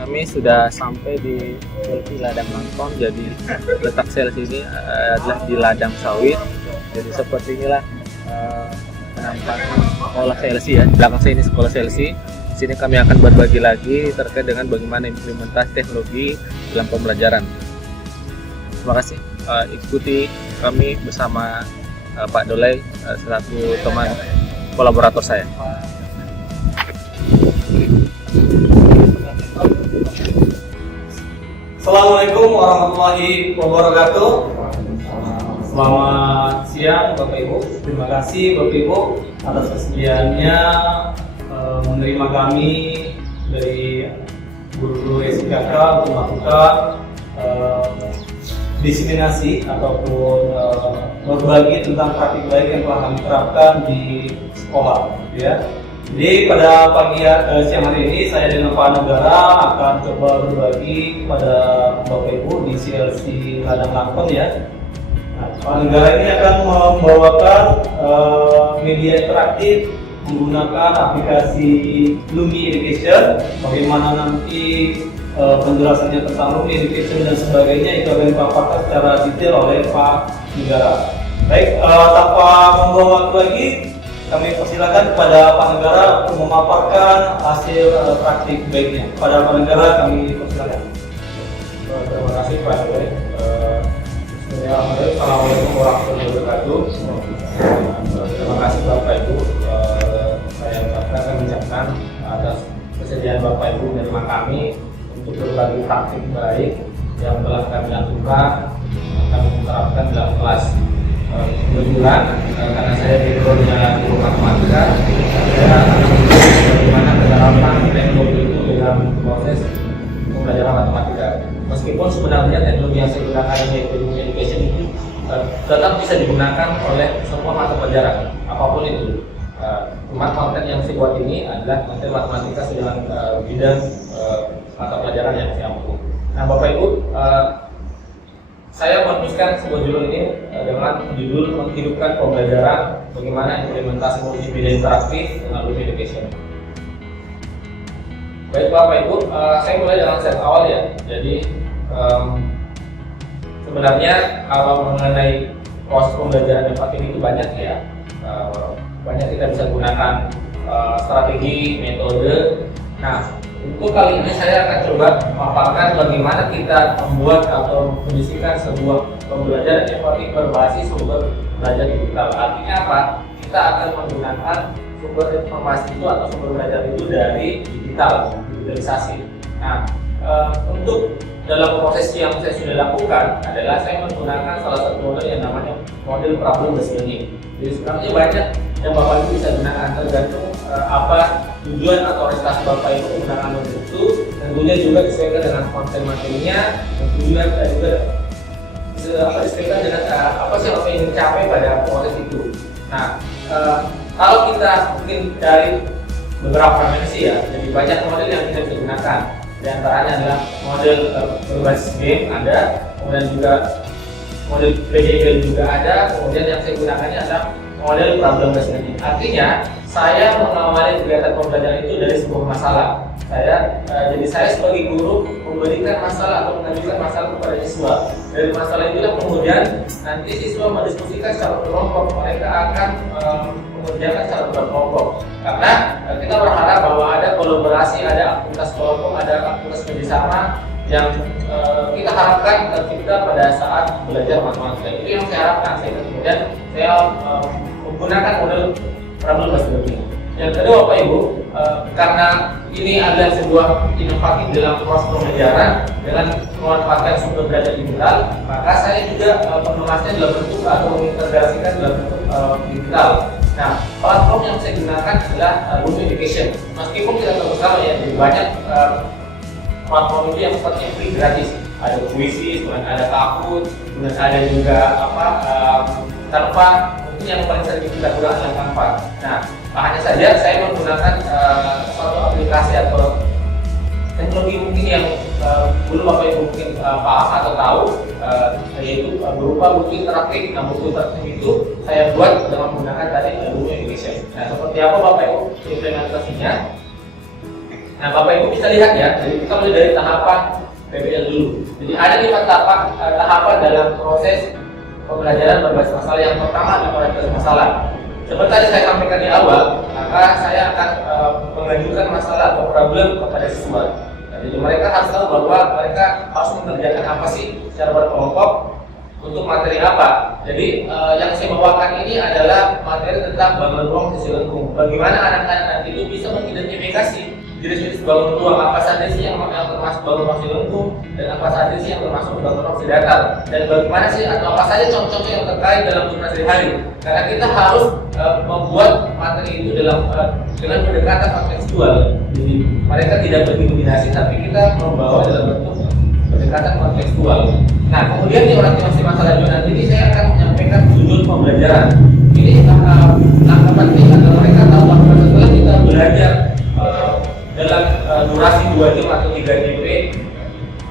Kami sudah sampai di ladang Langkong. Jadi letak sales ini adalah di ladang sawit. Jadi seperti inilah penampakan sekolah CLC ya. Di belakang saya ini sekolah CLC. Di sini kami akan berbagi lagi terkait dengan bagaimana implementasi teknologi dalam pembelajaran. Terima kasih. Ikuti kami bersama Pak Dolai selaku teman kolaborator saya. Assalamualaikum warahmatullahi wabarakatuh. Selamat siang Bapak Ibu. Terima kasih Bapak Ibu atas kesediaannya menerima kami dari guru-guru SIKK untuk melakukan diseminasi ataupun berbagi tentang praktik baik yang telah kami terapkan di sekolah, ya. Jadi pada siang hari ini saya dengan Pak Negara akan coba berbagi kepada Bapak Ibu di CLC Ladang Langkong ya. Nah, Pak Negara ini akan membawakan media interaktif menggunakan aplikasi Lumi Education. Bagaimana nanti penjelasannya tentang Lumi Education dan sebagainya itu akan dipaparkan secara detail oleh Pak Negara. Baik, tanpa membuang waktu lagi, kami persilakan kepada Pak Negara untuk memaparkan hasil praktik baiknya. Pada Pak Negara kami persilakan. Terima kasih Pak Dolai. Assalamualaikum warahmatullahi wabarakatuh. Terima kasih Bapak Ibu. Saya mengucapkan atas kesediaan Bapak Ibu menerima kami untuk berbagi praktik baik yang telah kami lakukan, kami terapkan dalam kelas. Kebetulan karena saya backgroundnya guru matematika, saya akan menunjukkan bagaimana penerapan teknologi itu dalam proses pembelajaran matematika. Meskipun sebenarnya teknologi yang saya gunakan yaitu Lumi Education itu tetap bisa digunakan oleh semua mata pelajaran apapun itu. Cuma konten yang saya buat ini adalah konten matematika sedang bidang mata pelajaran yang saya ampu. Nah Bapak Ibu, saya menuliskan sebuah judul ini dengan judul menghidupkan pembelajaran bagaimana implementasi multimedia interaktif dengan Lumi Education. Baik Bapak Ibu, saya mulai dengan set awal ya. Jadi sebenarnya kalau mengenai proses pembelajaran yang efektif itu banyak ya. Banyak kita bisa gunakan strategi, metode. Nah, untuk kali ini saya akan coba memaparkan bagaimana kita membuat atau mendiskusikan sebuah pembelajaran efektif berbasis sumber belajar digital. Artinya apa? Kita akan menggunakan sumber informasi itu atau sumber belajar itu dari digitalisasi. Nah, untuk dalam proses yang saya sudah lakukan adalah saya menggunakan salah satu model yang namanya model problem based learning. Jadi sebenarnya banyak yang Bapak Ibu bisa gunakan tergantung apa tujuan atau orientasi Bapak Ibu menggunakan model itu. Tentunya juga disesuaikan dengan konten materinya, tentunya juga disesuaikan dengan apa sih yang ingin dicapai pada proses itu. Nah, kalau kita mungkin dari beberapa dimensi ya, jadi banyak model yang kita bisa gunakan. Di antaranya adalah model berbasis game ada, kemudian juga model behavior juga ada, kemudian yang saya gunakannya adalah model problem based learning. Artinya saya mengawali kegiatan pembelajaran itu dari sebuah masalah. Jadi saya sebagai guru memberikan masalah atau mengajukan masalah kepada siswa. Dari masalah itulah kemudian nanti siswa mendiskusikan secara berkelompok. Mereka akan mengerjakan secara berkelompok. Karena kita berharap bahwa ada kolaborasi, ada aktivitas kelompok, ada aktivitas kerjasama yang kita harapkan tercipta pada saat belajar matematika. Itu yang saya harapkan. Kemudian saya menggunakan model problem based learning. Yang kedua Bapak Ibu, karena ini adalah sebuah inovatif dalam proses pembelajaran dengan memanfaatkan sumber belajar digital, maka saya juga mengemasnya dalam bentuk atau mengintegrasikan dalam bentuk digital. Nah, platform yang saya gunakan adalah Lumi Education. Meskipun kita tahu bersama ya, jadi banyak platform itu yang sifatnya free gratis. Ada puisi, kemudian ada Kahoot, kemudian ada juga Canva. Mungkin yang paling sering kita gunakan adalah Canva. Nah, hanya saja saya menggunakan suatu aplikasi atau teknologi mungkin yang belum Bapak Ibu mungkin paham atau tahu, yaitu berupa buku interaktif. Nah, buku interaktif itu saya buat dengan menggunakan tadi Lumi Education. Nah, seperti apa Bapak Ibu implementasinya? Nah, Bapak Ibu bisa lihat ya, jadi kita mulai dari tahapan PBL dulu. Jadi ada 5 tahapan dalam proses pembelajaran berbasis masalah. Yang pertama adalah berbasis masalah. Seperti tadi saya sampaikan di awal, maka saya akan mengajukan masalah atau problem kepada siswa. Nah, jadi mereka harus tahu bahwa mereka harus mengerjakan apa sih secara berkelompok untuk materi apa. Jadi yang saya bawakan ini adalah materi tentang bangun ruang sisi lengkung. Bagaimana anak-anak nanti itu bisa mengidentifikasi jenis-jenis bangun ruang, apa saja sih yang termasuk bangun ruang sisi lengkung, dan apa saja sih yang termasuk bangun ruang sisi datar, dan bagaimana sih atau apa saja contoh-contoh yang terkait dalam tugas sehari-hari. Karena kita harus membuat materi itu dengan pendekatan kontekstual. Jadi mereka tidak berdominasi, tapi kita membawa dalam bentuk pendekatan kontekstual. Nah, kemudian di orientasi masalah nanti ini saya akan menyampaikan tujuan pembelajaran. Ini langkah penting agar mereka tahu bahwa setelah kita belajar dalam durasi 2 jam atau 3 JP,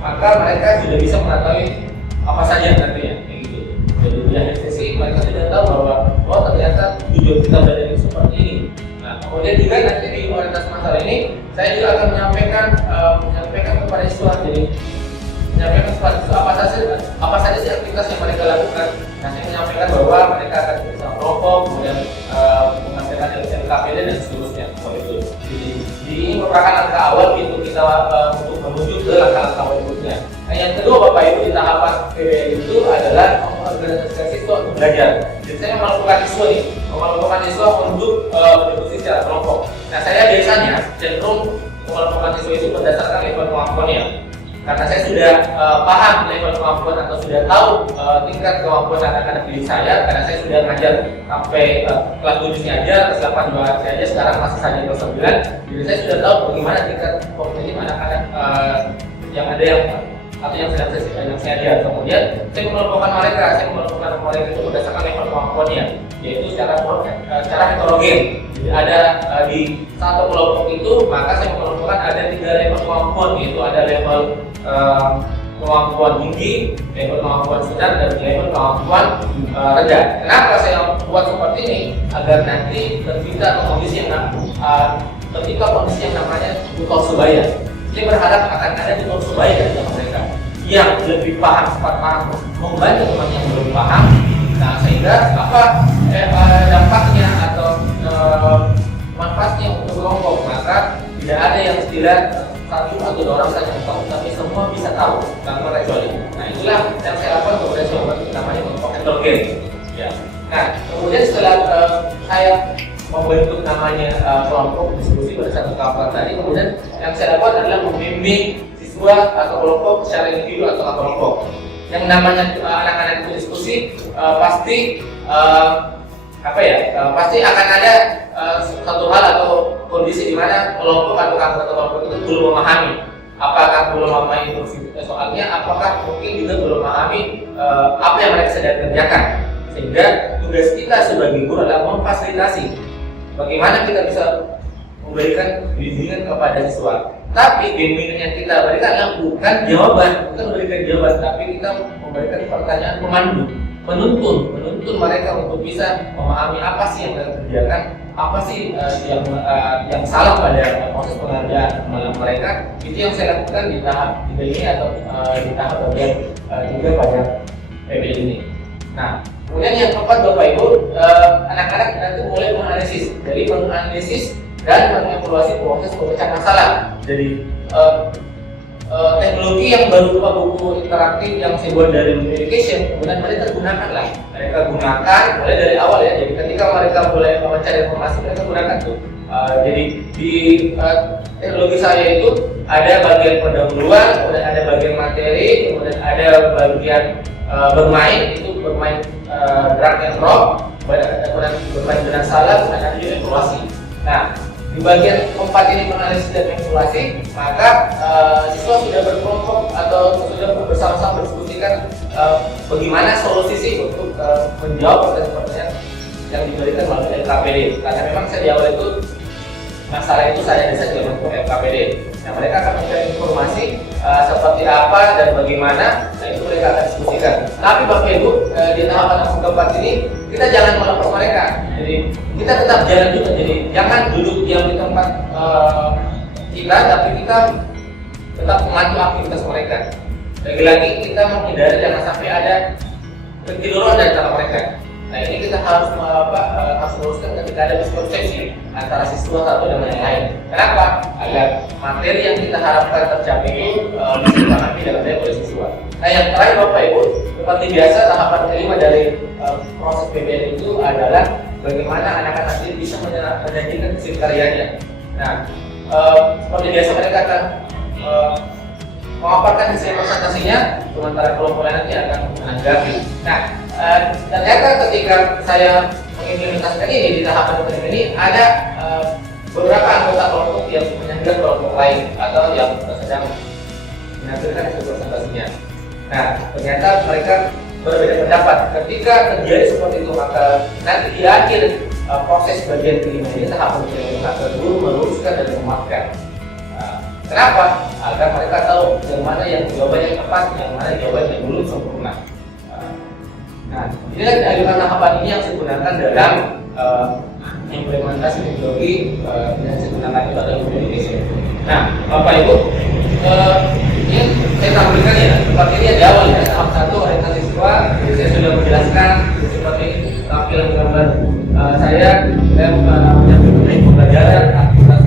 maka mereka sudah bisa mengetahui apa saja nantinya. Gitu. Jadi di akhir sesi mereka sudah tahu bahwa oh ternyata tujuan kita belajar itu seperti ini. Nah, kemudian juga nanti di orientasi masalah ini saya juga akan menyampaikan kepada siswa. Jadi menyampaikan apa saja sih aktivitas yang mereka lakukan. Nah, saya menyampaikan bahwa mereka akan bersama kelompok, kemudian mengajarkan LKPD dan seterusnya. Jadi ini merupakan langkah awal itu kita untuk menuju ke langkah-langkah berikutnya. Nah, yang kedua Bapak Ibu di tahapan PBL itu adalah mengorganisasikan siswa untuk belajar. Jadi saya melakukan siswa untuk berdiskusi secara kelompok. Nah, saya biasanya cenderung melakukan siswa itu berdasarkan level kemampuannya. Karena saya sudah paham level kemampuan atau sudah tahu tingkat kemampuan anak-anak didik saya, karena saya sudah ngajar sampai kelas 7 aja, kelas 8 juga aja, sekarang masih saja kelas 9. Jadi saya sudah tahu bagaimana tingkat kognitif anak-anak yang ada yang saya ajar. Kemudian saya mengelompokkan mereka itu berdasarkan level kemampuannya, yaitu secara heterogen. Jadi ada di satu kelompok itu, maka saya mengelompokkan ada 3 level kemampuan, yaitu ada level kemampuan tinggi, level kemampuan sedang, dan level kemampuan rendah. Kenapa saya buat seperti ini? Agar nanti tercipta kondisi yang namanya tutor sebaya. Saya berharap akan ada tutor sebaya dari mereka yang lebih cepat paham, membantu teman yang belum paham. Nah, sehingga apa dampaknya atau manfaatnya untuk kelompok, maka tidak ada yang istilah satu atau 2 orang saja yang tahu, tapi semua bisa tahu tanpa kecuali. Nah, itulah yang saya lakukan kepada siswa, namanya kelompok heterogen. Ya. Nah, kemudian setelah saya membentuk namanya kelompok diskusi pada satu kampus tadi, kemudian yang saya lakukan adalah membimbing siswa atau kelompok secara individu atau kelompok. Yang namanya anak-anak itu diskusi pasti pasti akan ada satu hal atau kondisi di mana kelompok atau kelompok itu belum memahami. Apakah belum memahami soalnya, apakah mungkin juga belum memahami apa yang mereka sedang kerjakan. Sehingga tugas kita sebagai guru adalah memfasilitasi bagaimana kita bisa memberikan bimbingan kepada siswa. Tapi bimbingan yang kita berikan adalah bukan memberikan jawaban, tapi kita memberikan pertanyaan pemandu, menuntun mereka untuk bisa memahami apa sih yang mereka kerjakan, apa sih yang salah pada proses pengerjaan mereka. Itu yang saya lakukan di tahap 3 ini atau di tahap bagian 3 pada PBL ini. Nah, kemudian yang keempat Bapak Ibu, anak-anak nanti mulai menganalisis. Jadi menganalisis dan mengevaluasi proses pemecahan masalah. Jadi teknologi yang baru berupa buku interaktif yang saya buat dari Education, kemudian mereka gunakan lah. Mereka gunakan mulai dari awal ya. Jadi ketika mereka mulai mencari informasi, mereka gunakan tuh. Jadi di teknologi saya itu ada bagian pendahuluan, kemudian ada bagian materi, kemudian ada bagian bermain, itu bermain drag and drop, kemudian bermain dengan salah, kemudian ada juga evaluasi. Nah, di bagian keempat ini menganalisis dan evaluasi, maka siswa sudah berkelompok atau sudah bersama-sama berdiskusikan bagaimana solusi sih untuk menjawab pertanyaan yang diberikan melalui LKPD. Karena memang saya di awal itu masalah itu saya bisa untuk LKPD. Nah, mereka akan mencari informasi seperti apa dan bagaimana. Nah, itu mereka akan diskusikan. Tapi Bapak Ibu, di tahapan yang keempat ini kita jangan melepas mereka. Jadi kita tetap jalan juga. Jadi jangan duduk diam di tempat kita, tapi kita tetap memandu aktivitas mereka. Lagi-lagi kita menghindari jangan sampai ada kekeliruan dari antara mereka. Nah ini kita harus harus meluruskan ketika ada miskonsepsi antara siswa satu dengan yang lain. Kenapa? Agar materi yang kita harapkan tercapai itu disepakati dengan baik oleh siswa. Nah yang terakhir Bapak Ibu, seperti biasa tahapan kelima dari proses PBL itu adalah bagaimana anak-anak ini bisa menyajikan hasil karyanya. Nah seperti biasa mereka akan memaparkan hasil presentasinya, sementara kelompok lain nanti akan menanggapi. Nah, ternyata ketika saya mengimplementasikan ini di tahapan kelima ini ada beberapa anggota kelompok yang menyangga kelompok lain atau yang sedang menampilkan hasil presentasinya. Nah, ternyata mereka berbeda pendapat. Ketika terjadi seperti itu, maka nanti di akhir proses bagian kelima ini tahapan kelima guru meluruskan dan memaafkan. Kenapa? Agar mereka tahu yang mana yang jawaban yang tepat, yang mana jawaban yang belum sempurna. Nah, ini adalah tahapan ini yang saya gunakan dalam implementasi metodologi yang saya gunakan itu adalah communication. Nah, Bapak Ibu, ini saya tampilkan ya, seperti ini di awal ya, tahap 1 orientasi siswa. Jadi saya sudah menjelaskan seperti tampilan gambar saya menyampaikan pembelajaran, aktivitas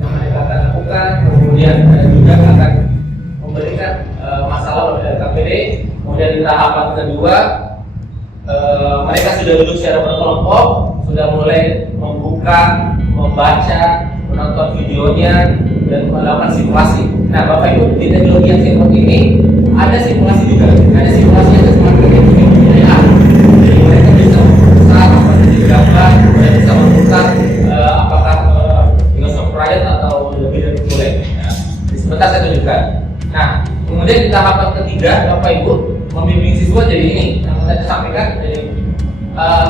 yang mereka akan lakukan, kemudian juga akan memberikan masalah dari KPD. Kemudian di tahapan kedua mereka sudah duduk secara berkelompok, sudah mulai membuka, membaca, menonton videonya dan melakukan simulasi. Nah Bapak Ibu, di teknologi yang seperti ini ada simulasi juga, ada simulasi yang seperti ini. Jadi mereka bisa memutar apa saja gambar, mereka bisa memutar apakah Riot atau lebih dari boleh. Nah, sebentar saya tunjukkan. Nah, kemudian di tahapan ketiga, Bapak Ibu membimbing siswa jadi ini yang saya sampaikan. Jadi,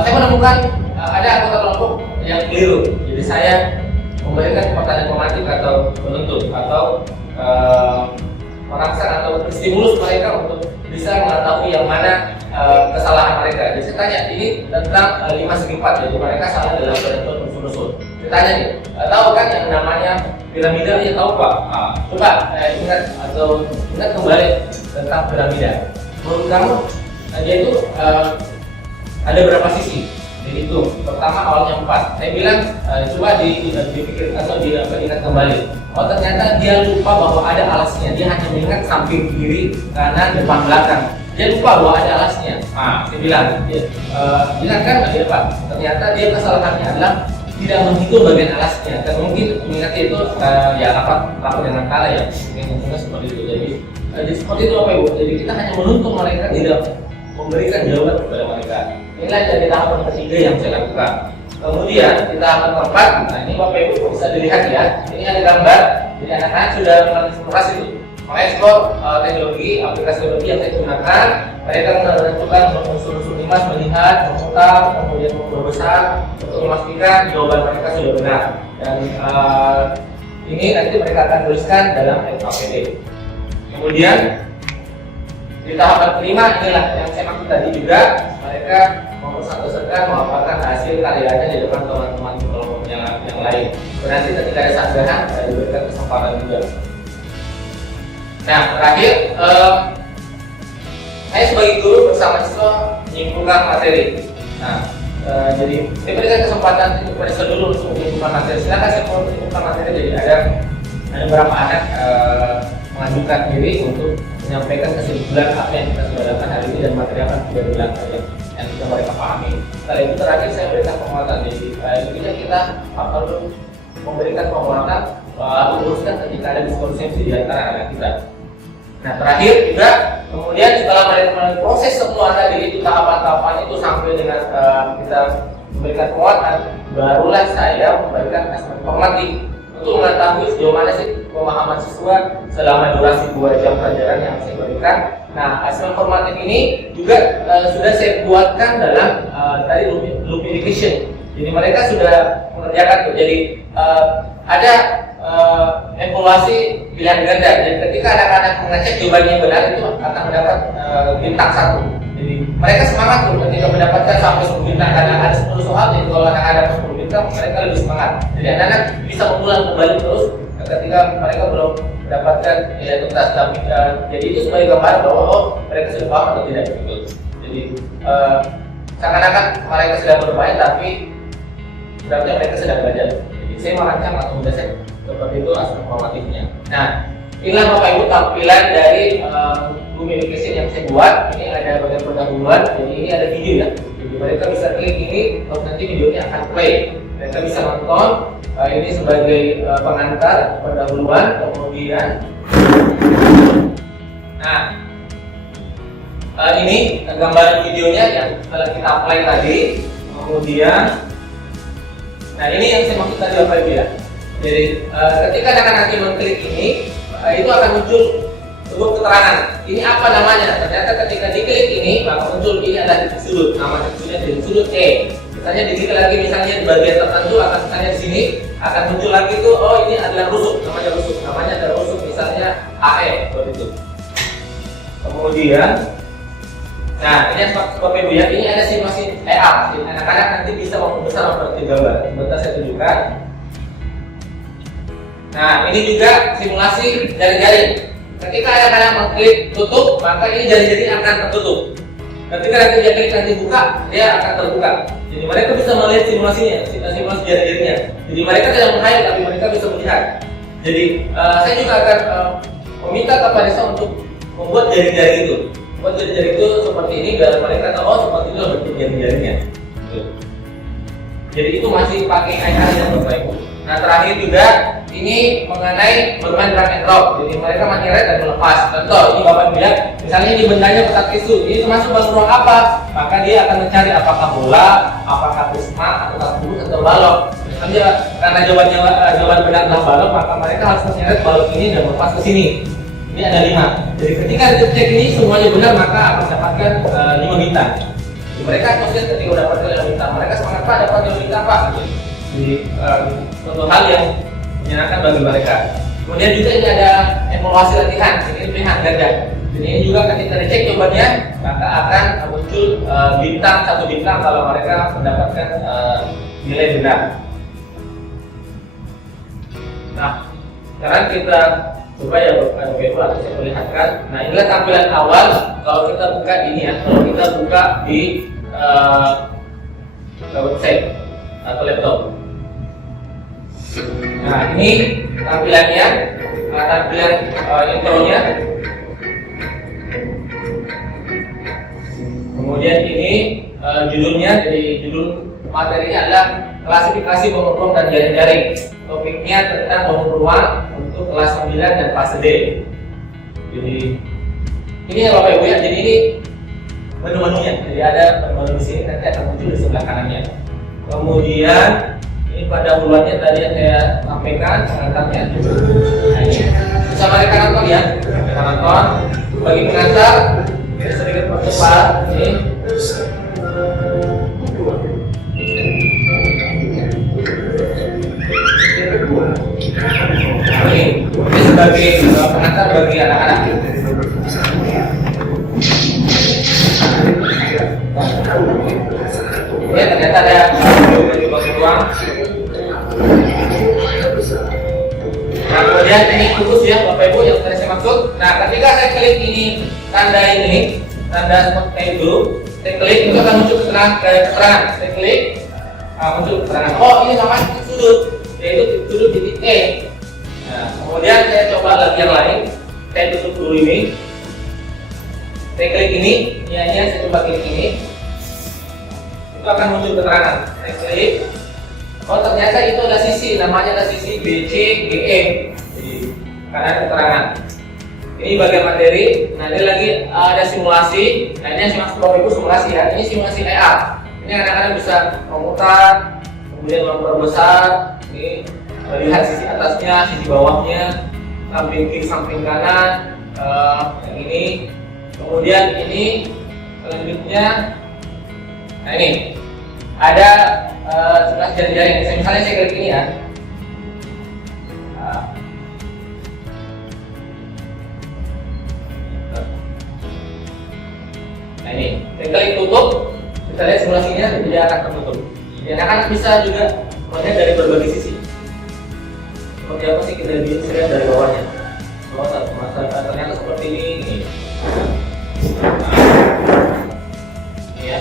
saya menemukan ada anggota kelompok yang keliru. Jadi saya memberikan pertanyaan formatif atau penuntut atau merangsang atau stimulus mereka untuk bisa mengetahui yang mana kesalahan mereka. Jadi saya tanya ini tentang 5 segi 4, jadi mereka salah dalam bentuk unsur-unsur. Saya tanya nih, tahu kan yang namanya piramida? Ya tahu Pak. Coba ingat atau ingat kembali tentang piramida. Menurut kamu dia itu ada berapa sisi? Jadi itu pertama awalnya 4. Saya bilang coba dipikir atau diingat kembali. Oh ternyata dia lupa bahwa ada alasnya. Dia hanya mengingat samping kiri, kanan, depan, belakang. Dia lupa bahwa ada alasnya. Saya bilang, ingat kan di depan. Ternyata dia kesalahannya adalah tidak menghitung bagian alasnya. Dan mungkin mengingatnya itu ya apa dengan kala ya. Mungkin seperti itu. Jadi seperti itu Bapak Ibu. Jadi kita hanya menuntut mereka, tidak memberikan jawaban kepada mereka. Inilah jadi tahapan ketiga yang saya lakukan. Kemudian di tahapan keempat, nah ini Bapak Ibu bisa dilihat ya. Ini ada gambar. Jadi anak-anak sudah mengeksplorasi itu, mengeksplor teknologi, aplikasi teknologi yang saya gunakan. Mereka menentukan unsur-unsur limas, melihat, memutar, kemudian memperbesar untuk memastikan jawaban mereka sudah benar. Dan ini nanti mereka akan tuliskan dalam KPD. Kemudian di tahapan kelima inilah yang saya maksud tadi juga, mereka mempersatukan memaparkan hasil karyanya di depan teman-teman kelompok yang lain. Berarti ketika ada sanggahan diberikan kesempatan juga. Nah terakhir, saya sebagai guru bersama siswa menyimpulkan materi. Nah jadi saya berikan kesempatan kepada siswa dulu untuk menyimpulkan materi. Silakan saya menyimpulkan materi. Jadi ada beberapa anak mengajukan diri untuk menyampaikan kesimpulan apa yang kita sudah lakukan hari ini dan materi apa yang sudah dilakukan yang sudah mereka pahami. Setelah itu terakhir saya berikan penguatan. Jadi intinya kita perlu memberikan penguatan luruskan ketika ada diskonsepsi di antara anak kita. Nah terakhir juga kemudian setelah mereka proses semua tadi itu tahapan-tahapan itu sampai dengan kita memberikan penguatan, barulah saya memberikan aspek formatif untuk mengetahui sejauh mana sih pemahaman siswa selama durasi 2 jam pelajaran yang saya berikan. Nah, aspek formatif ini juga sudah saya buatkan dalam tadi loop education. Jadi mereka sudah mengerjakan itu. Jadi ada evaluasi pilihan ganda. Jadi ketika anak-anak mengecek jawabannya benar itu akan mendapat bintang 1. Jadi mereka semangat tuh ketika mendapatkan sampai 10 bintang karena ada 10 soal. Jadi kalau anak-anak dapat 10 bintang mereka lebih semangat. Jadi anak-anak bisa mengulang kembali terus ketika mereka belum mendapatkan nilai tuntas. Tapi jadi itu sebagai gambaran bahwa mereka sudah paham atau tidak gitu. Jadi seakan-akan mereka sedang bermain tapi sebenarnya mereka sedang belajar. Jadi saya merancang atau mendesain seperti itu aspek formatifnya. Nah, inilah Bapak Ibu tampilan dari communication yang saya buat. Ini ada bagian pendahuluan, jadi ini ada video ya. Jadi mereka bisa klik ini, terus nanti videonya akan play. Mereka bisa nonton. Ini sebagai pengantar pendahuluan, kemudian ini gambaran videonya yang telah kita play tadi. Kemudian ini yang saya maksud tadi Bapak Ibu ya. Jadi ketika anak nanti mengklik ini, itu akan muncul sebuah keterangan. Ini apa namanya? Ternyata ketika diklik ini, maka muncul ini ada titik sudut. Nama titik sudutnya titik sudut E. Misalnya diklik lagi misalnya di bagian tertentu akan misalnya di sini akan muncul lagi tuh, oh ini adalah rusuk, namanya rusuk, namanya adalah rusuk misalnya AE seperti itu. Kemudian, ini seperti Ibu ya, ini ada simulasi ER. Anak-anak nanti bisa membesar memperkecil gambar. Sebentar saya tunjukkan. Nah, ini juga simulasi jaring-jaring. Ketika anak-anak mengklik tutup, maka ini jaring-jaring akan tertutup. Ketika nanti dia klik nanti buka, dia akan terbuka. Jadi mereka bisa melihat simulasinya, simulasi jaring-jaringnya. Jadi mereka tidak menghayal, tapi mereka bisa melihat. Jadi saya juga akan meminta kepada saya untuk membuat jaring-jaring itu. Membuat jaring-jaring itu seperti ini, biar mereka tahu seperti itu bentuk jaring-jaringnya. Jadi itu masih pakai IR yang Bapak Ibu. Nah terakhir juga ini mengenai bermain drag and drop. Jadi mereka menyeret dan melepas. Contoh ini Bapak lihat, misalnya ini bendanya kotak tisu. Ini termasuk ruang apa? Maka dia akan mencari apakah bola, apakah prisma, atau tabung atau balok. Misalnya karena jawaban benar adalah balok, maka mereka harus menyeret balok ini dan melepas ke sini. Ini ada 5. Jadi ketika dicek ini semuanya benar, maka akan mendapatkan 5 bintang. Jadi mereka konsisten ketika udah dapat 5 bintang. Mereka semangat Pak dapat 5 bintang Pak. Jadi suatu hal yang menyenangkan bagi mereka. Kemudian juga ini ada evaluasi latihan, ini pilihan ganda. Jadi ini juga ketika dicek jawabannya, maka akan muncul bintang 1 bintang kalau mereka mendapatkan nilai benar. Nah, sekarang kita coba ya Bapak Ibu atau saya perlihatkan. Nah inilah tampilan awal kalau kita buka ini ya, kalau kita buka di website atau laptop. Nah ini tampilannya, tampilan intronya. Kemudian ini judulnya, jadi judul materinya adalah klasifikasi bangun ruang dan jaring-jaring. Topiknya tentang bangun ruang untuk kelas 9 dan fase D. Jadi ini ya Bapak Ibu ya, jadi ini menu-menunya. Jadi ada menu di sini, nanti akan muncul di sebelah kanannya. Kemudian ini pada bulannya tadi yang saya sampaikan pengantarnya. Nah ini bisa mereka nonton ya, mereka nonton. Bagi pengantar, kita sedikit percepat. Ini sebagai pengantar bagi anak-anak. Ya ternyata ada ruang. Nah kemudian ini khusus ya Bapak Ibu yang tadi saya maksud. Nah ketika saya klik ini tanda seperti itu, saya klik itu akan muncul keterangan. Saya klik muncul keterangan. Oh ini namanya sudut, yaitu sudut titik E. Nah kemudian saya coba lagi yang lain. Saya tutup dulu ini. Saya klik ini, saya coba klik ini. Itu akan muncul keterangan. Saya klik. Oh ternyata itu ada sisi, namanya ada sisi B, C, G, E. Jadi karena keterangan. Ini bagian materi. Nah ini lagi ada simulasi. Nah ini yang maksud Bapak Ibu simulasi ya. Ini simulasi ER. Ini anak-anak bisa memutar, kemudian memperbesar. Ini melihat sisi atasnya, sisi bawahnya, samping kiri, samping kanan. Yang ini. Kemudian ini selanjutnya. Nah ini ada sebelah jaring-jaring. Misalnya saya klik ini ya. Nah ini, saya klik tutup. Kita lihat simulasinya dia akan tertutup. Jadi anak-anak bisa juga melihat dari berbagai sisi. seperti apa sih kita lihat dari bawahnya. Oh, ternyata seperti ini. Ya.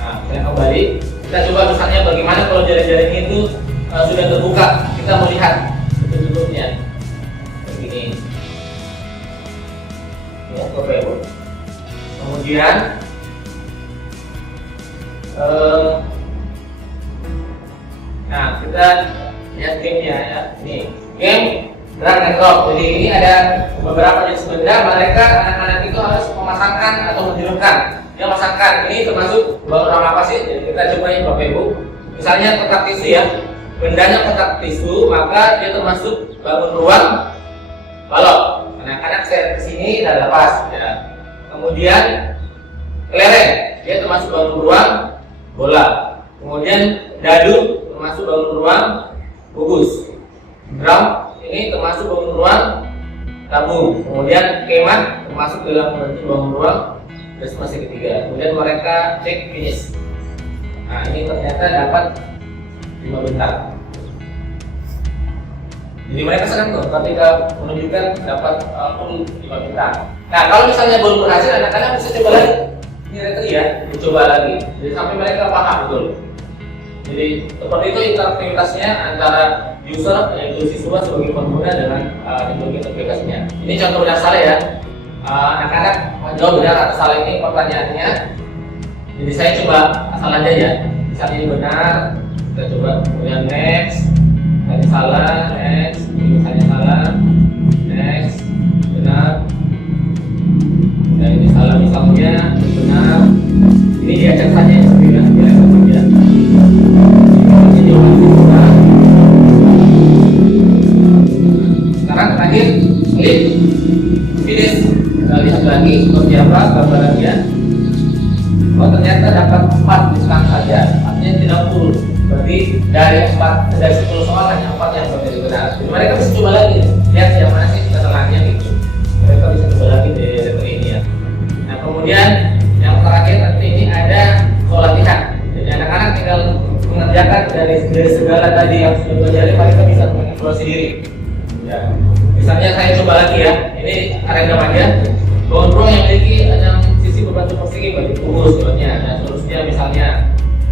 Nah, kita kembali. Kita coba misalnya bagaimana kalau jari-jarinya itu sudah terbuka. Kita melihat bentuknya begini. Ya, kemudian nah kita lihat gamenya ya. Ini game drag and drop. Jadi ini ada beberapa jenis benda. Mereka anak-anak itu harus memasangkan atau menjelurkan. Dia masangkan. Ini termasuk bangunan apa sih? Jadi kita cobain Bapak Ibu. Misalnya kotak tisu ya. Bendanya kotak tisu, maka dia termasuk bangun ruang balok. Anak-anak saya kesini dan lepas. Ya. Kemudian kelereng, dia termasuk bangun ruang bola. Kemudian dadu termasuk bangun ruang gugus. Drum ini termasuk bangun ruang tabung. Kemudian kemah termasuk dalam bangun ruang destinasi ketiga. Kemudian mereka cek finish. Nah ini ternyata dapat 5 bintang. Jadi mereka senang tuh ketika menunjukkan dapat full 5 bintang. Nah kalau misalnya belum berhasil, anak-anak bisa coba lagi. Ini retri ya, dicoba lagi. Jadi sampai mereka paham betul. Jadi seperti itu interaktivitasnya antara user yaitu siswa sebagai pengguna dengan teknologi aplikasinya. Ini contoh benar salah ya. Anak-anak menjawab benar atau salah ini pertanyaannya. Jadi saya coba asal aja ya. Misalnya ini benar, kita coba kemudian next. Tadi salah, next. Ini misalnya salah, next. Benar. Dan ini salah misalnya, benar. Ini diacak saja ya, biar saja. Ini jawaban benar. Sekarang terakhir, klik finish. Kita lihat lagi seperti apa gambarannya. Oh ternyata dapat 4 bintang saja, artinya tidak full. Berarti dari 10 soal hanya 4 yang menjadi benar. Jadi mereka bisa coba lagi, lihat yang mana sih kesalahannya gitu. Mereka bisa coba lagi di level ini ya. Nah kemudian yang terakhir nanti ini ada soal latihan. Jadi anak-anak tinggal mengerjakan dari segala tadi yang sudah belajar, mereka bisa mengeksplorasi diri. Ya. Misalnya saya coba lagi ya, ini random aja. Gondrong yang memiliki 6 sisi berbentuk persegi bagi kubus contohnya. Dan seterusnya misalnya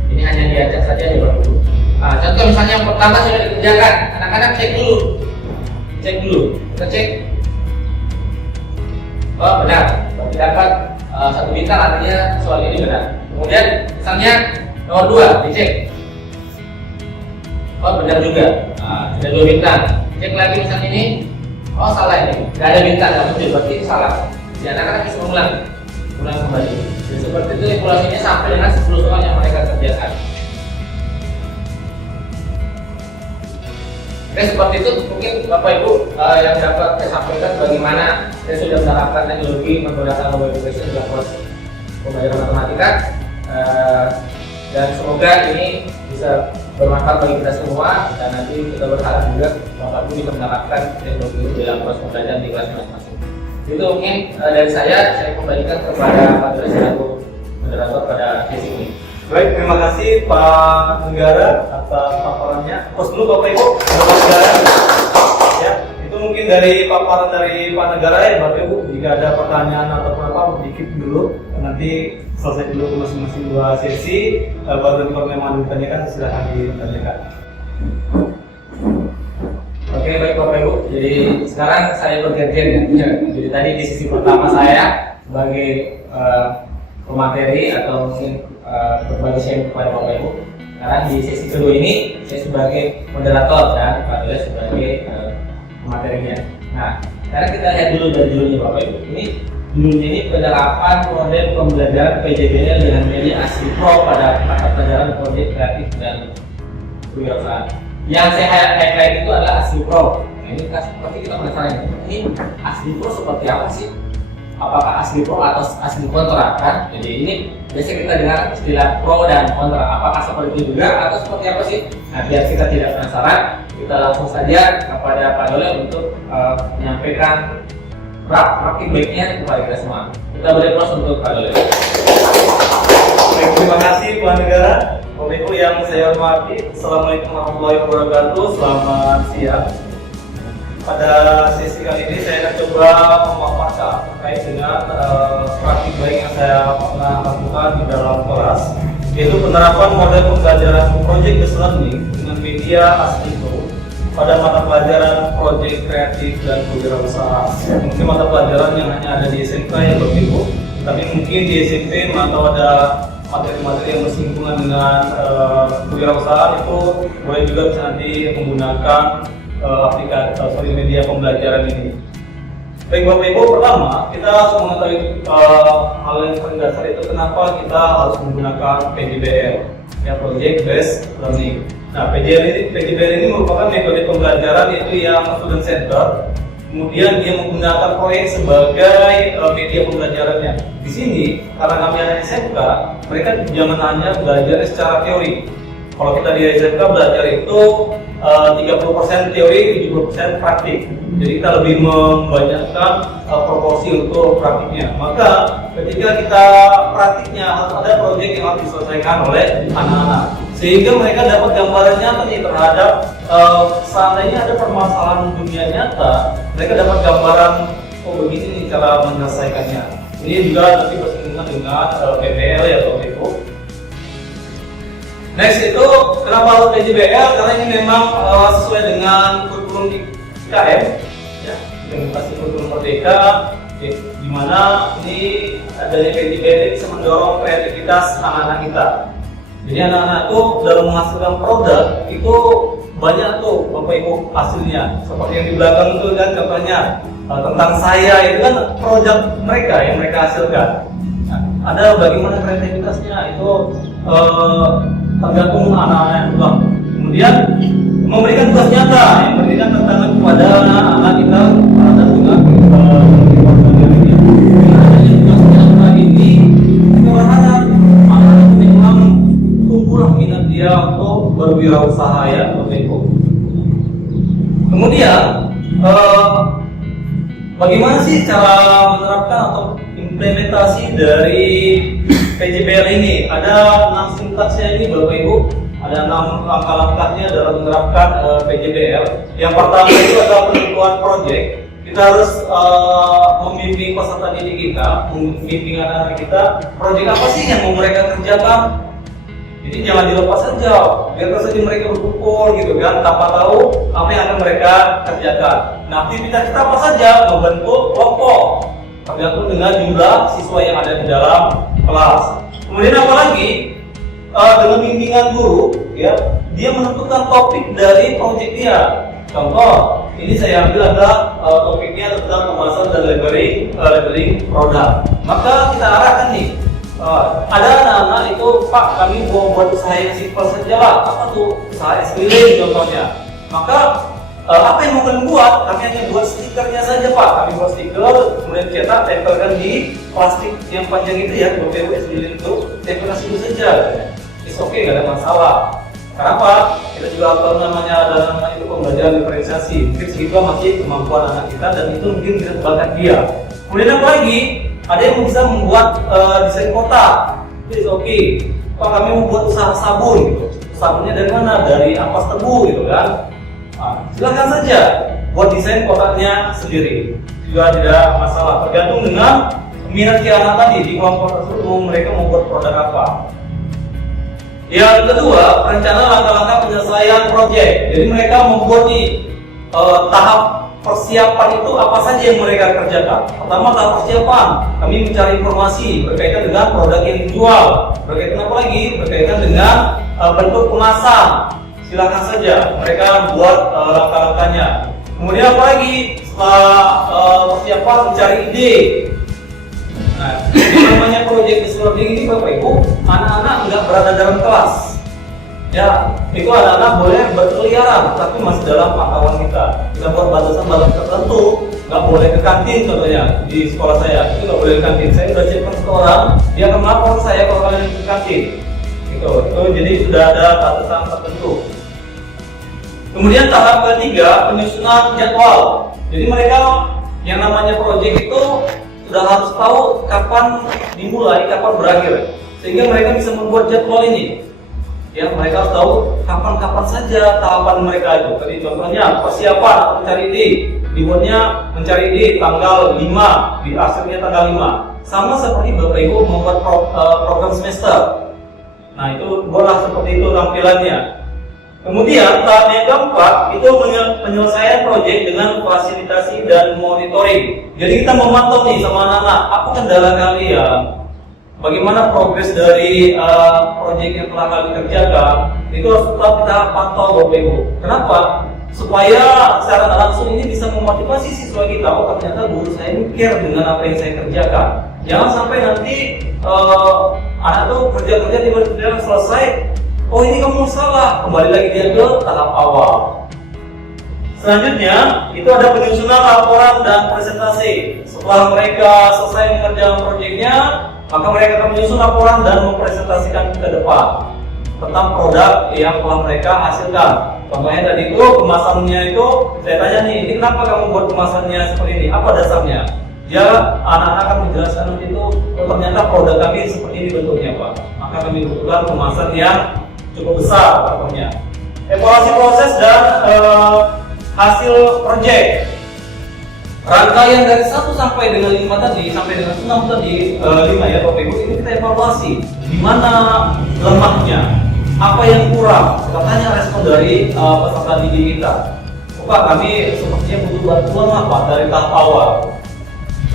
ini hanya diajak saja di bawah dulu. Nah, contoh misalnya yang pertama sudah dikerjakan, anak-anak cek dulu. Kita cek. Oh benar, dapat 1 bintang, artinya soal ini benar. Kemudian misalnya nomor 2 dicek. Oh benar juga, sudah 2 bintang. Cek lagi misalnya ini, oh salah ini, nggak ada bintang, nggak muncul, berarti ini salah. Jadi anak-anak bisa ulang kembali. Jadi seperti itu evaluasinya sampai dengan 10 soal yang mereka kerjakan. Oke, seperti itu mungkin Bapak Ibu yang dapat saya sampaikan bagaimana saya sudah menerapkan teknologi menggunakan mobile application dalam proses pembelajaran matematika, dan semoga ini bisa bermanfaat bagi kita semua, dan nanti kita berharap juga Bapak Ibu bisa menerapkan teknologi ini dalam proses pembelajaran di kelas masing-masing. Itu mungkin dari saya kembalikan kepada Pak Dosen selaku moderator pada sesi ini. Baik, terima kasih Pak Negara atas paparannya. Pos dulu Bapak Ibu, Pak Negara. Ya, itu mungkin dari paparan dari Pak Negara ya Bapak Ibu. Jika ada pertanyaan atau apa, dikit dulu. Nanti selesai dulu masing-masing 2 sesi. Baru kalau memang ditanyakan silahkan ditanyakan. Oke, baik Bapak Ibu. Jadi sekarang saya bergantian ya. Jadi tadi di sisi pertama saya sebagai pemateri atau mungkin berbagi sharing kepada Bapak Ibu. Sekarang di sesi kedua ini saya sebagai moderator dan Pak Dosen sebagai pematerinya. Nah, sekarang kita lihat dulu dari judulnya Bapak Ibu. Ini judulnya ini penerapan model pembelajaran PJBL dengan media Asli Pro pada mata pelajaran proyek kreatif dan kewirausahaan. Yang saya highlight itu adalah Asli Pro. Nah, ini pasti kita penasaran, ini Asli Pro seperti apa sih? Apakah Asli Pro atau Asli Kontra kan? Jadi ini biasanya kita dengar istilah Pro dan Kontra. Apakah seperti itu juga atau seperti apa sih? Nah, biar kita tidak penasaran, kita langsung saja kepada Pak Dosen untuk menyampaikan feedbacknya kepada kita semua. Kita boleh close untuk Pak Dosen. Baik, terima kasih Pak Negara. Bapak Ibu yang saya hormati, Assalamualaikum warahmatullahi wabarakatuh. Selamat siang. Pada sesi kali ini saya akan coba memaparkan terkait dengan praktik baik yang saya pernah lakukan di dalam kelas, yaitu penerapan model pembelajaran project based learning dengan media Aslido pada mata pelajaran project kreatif dan kewirausahaan. Mungkin mata pelajaran yang hanya ada di SMK ya Bapak Ibu, tapi mungkin di SMP atau ada materi-materi yang bersinggungan dengan kewirausahaan itu boleh juga bisa nanti menggunakan aplikasi media pembelajaran ini. Baik Bapak Ibu, pertama kita harus mengetahui hal yang paling dasar itu kenapa kita harus menggunakan PJBL, ya Project Based Learning. Nah, PJBL ini merupakan metode pembelajaran yaitu yang student center. Kemudian dia menggunakan proyek sebagai media pembelajarannya. Di sini karena kami anak SMK, mereka jangan hanya belajar secara teori. Kalau kita di SMK belajar itu 30% teori, 70% praktik. Jadi kita lebih membanyakkan proporsi untuk praktiknya. Maka ketika kita praktiknya harus ada proyek yang harus diselesaikan oleh anak-anak, sehingga mereka dapat gambaran nyata nih terhadap seandainya ada permasalahan dunia nyata, mereka dapat gambaran oh begini nih cara menyelesaikannya. Ini juga nanti bersinggungan dengan PBL ya Bapak Ibu. Next itu kenapa harus PJBL? Karena ini memang sesuai dengan kurikulum di IKM, ya, implementasi kurikulum Merdeka, di mana ini adanya PJBL bisa mendorong kreativitas anak-anak kita. Jadi anak-anak itu dalam menghasilkan produk itu banyak tuh Bapak Ibu hasilnya. Seperti yang di belakang itu kan contohnya tentang saya itu kan produk mereka yang mereka hasilkan. Nah, ada bagaimana kreativitasnya itu tergantung anak-anak juga. Kemudian memberikan tugas nyata yang memberikan tantangan kepada anak-anak kita terhadap dengan ini. Dengan adanya tugas nyata ini kita berharap anak-anak memang tumbuhlah minat dia untuk berwirausaha ya Bapak Ibu. Kemudian bagaimana sih cara menerapkan atau implementasi dari PJBL ini? Ada 6 sintaksnya ini Bapak Ibu, ada 6 langkah-langkahnya dalam menerapkan PJBL. Yang pertama itu adalah penentuan project. Kita harus membimbing peserta didik kita, membimbing anak-anak kita, project apa sih yang mau mereka kerjakan. Jadi jangan dilepas saja, biarkan saja mereka berkumpul gitu kan, tanpa tahu apa yang akan mereka kerjakan. Nah, aktivitas kita apa saja? Membentuk kelompok, tergantung dengan jumlah siswa yang ada di dalam kelas. Kemudian apalagi dengan bimbingan guru, ya, dia menentukan topik dari project dia. Contoh, ini saya ambil adalah topiknya tentang kemasan dan labeling produk. Maka kita arahkan nih. Ada anak-anak itu, Pak, kami mau buat usaha yang simpel saja lah. Apa tuh? Usaha es keliling contohnya. Maka apa yang mau kalian buat? Kami hanya buat stikernya saja Pak. Kami buat stiker, kemudian cetak, tempelkan di plastik yang panjang itu ya, BPW es keliling itu, tempelkan situ saja. It's okay, nggak ada masalah. Kenapa? Kita juga tahu namanya ada namanya itu pembelajaran diferensiasi. Mungkin segitu masih kemampuan anak kita dan itu mungkin kita bakat dia. Kemudian apa lagi? Ada yang bisa membuat desain kotak. It's okay. Pak, kami mau buat usaha sabun gitu. Sabunnya dari mana? Dari ampas tebu gitu kan. Nah, silakan saja buat desain kotaknya sendiri. Juga tidak masalah. Tergantung dengan minat si anak tadi di kelompok tersebut mereka mau buat produk apa. Yang kedua, rencana langkah-langkah penyelesaian proyek. Jadi mereka membuat tahap persiapan itu apa saja yang mereka kerjakan. Pertama, tahap persiapan. Kami mencari informasi berkaitan dengan produk yang dijual. Berkaitan apa lagi? Berkaitan dengan bentuk kemasan. Silakan saja mereka buat langkah-langkahnya. Kemudian apa lagi? Setelah persiapan mencari ide. Nah, ini namanya project based learning ini Bapak Ibu, anak-anak nggak berada dalam kelas. Ya, itu anak-anak boleh berkeliaran, tapi masih dalam pantauan kita. Kita buat batasan-batasan tertentu, nggak boleh ke kantin contohnya di sekolah saya. Itu nggak boleh ke kantin. Saya udah cekkan ke orang, dia akan melapor saya kalau kalian ke kantin. Itu jadi sudah ada batasan tertentu. Kemudian tahap ketiga, penyusunan jadwal. Jadi mereka yang namanya project itu sudah harus tahu kapan dimulai, kapan berakhir, sehingga mereka bisa membuat jadwal ini. Ya, mereka harus tahu kapan-kapan saja tahapan mereka itu. Tadi contohnya persiapan atau mencari ide. Dibuatnya mencari ide tanggal 5, di akhirnya tanggal 5. Sama seperti Bapak Ibu membuat program semester. Nah, itu buatlah seperti itu tampilannya. Kemudian tahap yang keempat itu penyelesaian proyek dengan fasilitasi dan monitoring. Jadi kita memantau nih sama anak-anak, apa kendala kalian, bagaimana progres dari proyek yang telah kami kerjakan, itu harus tetap kita pantau Bapak Ibu. Kenapa? Supaya secara langsung ini bisa memotivasi siswa kita, oh ternyata guru saya ini care dengan apa yang saya kerjakan. Jangan sampai nanti anak tuh kerja-kerja tiba-tiba selesai, oh ini kamu salah, kembali lagi dia ke tahap awal. Selanjutnya, itu ada penyusunan laporan dan presentasi. Setelah mereka selesai mengerjakan proyeknya, maka mereka akan menyusun laporan dan mempresentasikan ke depan tentang produk yang telah mereka hasilkan. Contohnya tadi itu kemasannya itu, saya tanya nih, ini kenapa kamu buat kemasannya seperti ini? Apa dasarnya? Dia anak-anak akan menjelaskan nanti itu, oh, ternyata produk kami seperti ini bentuknya Pak. Maka kami butuhkan kemasan yang cukup besar contohnya. Evaluasi proses dan hasil proyek. Rangkaian dari 1 sampai dengan 5 tadi, sampai dengan 6 tadi, 5 ya Bapak Ibu, ini kita evaluasi. Di mana lemahnya, apa yang kurang, katanya respon dari peserta didik kita. Pak, kami sepertinya butuh bantuan lah Pak dari tahap awal.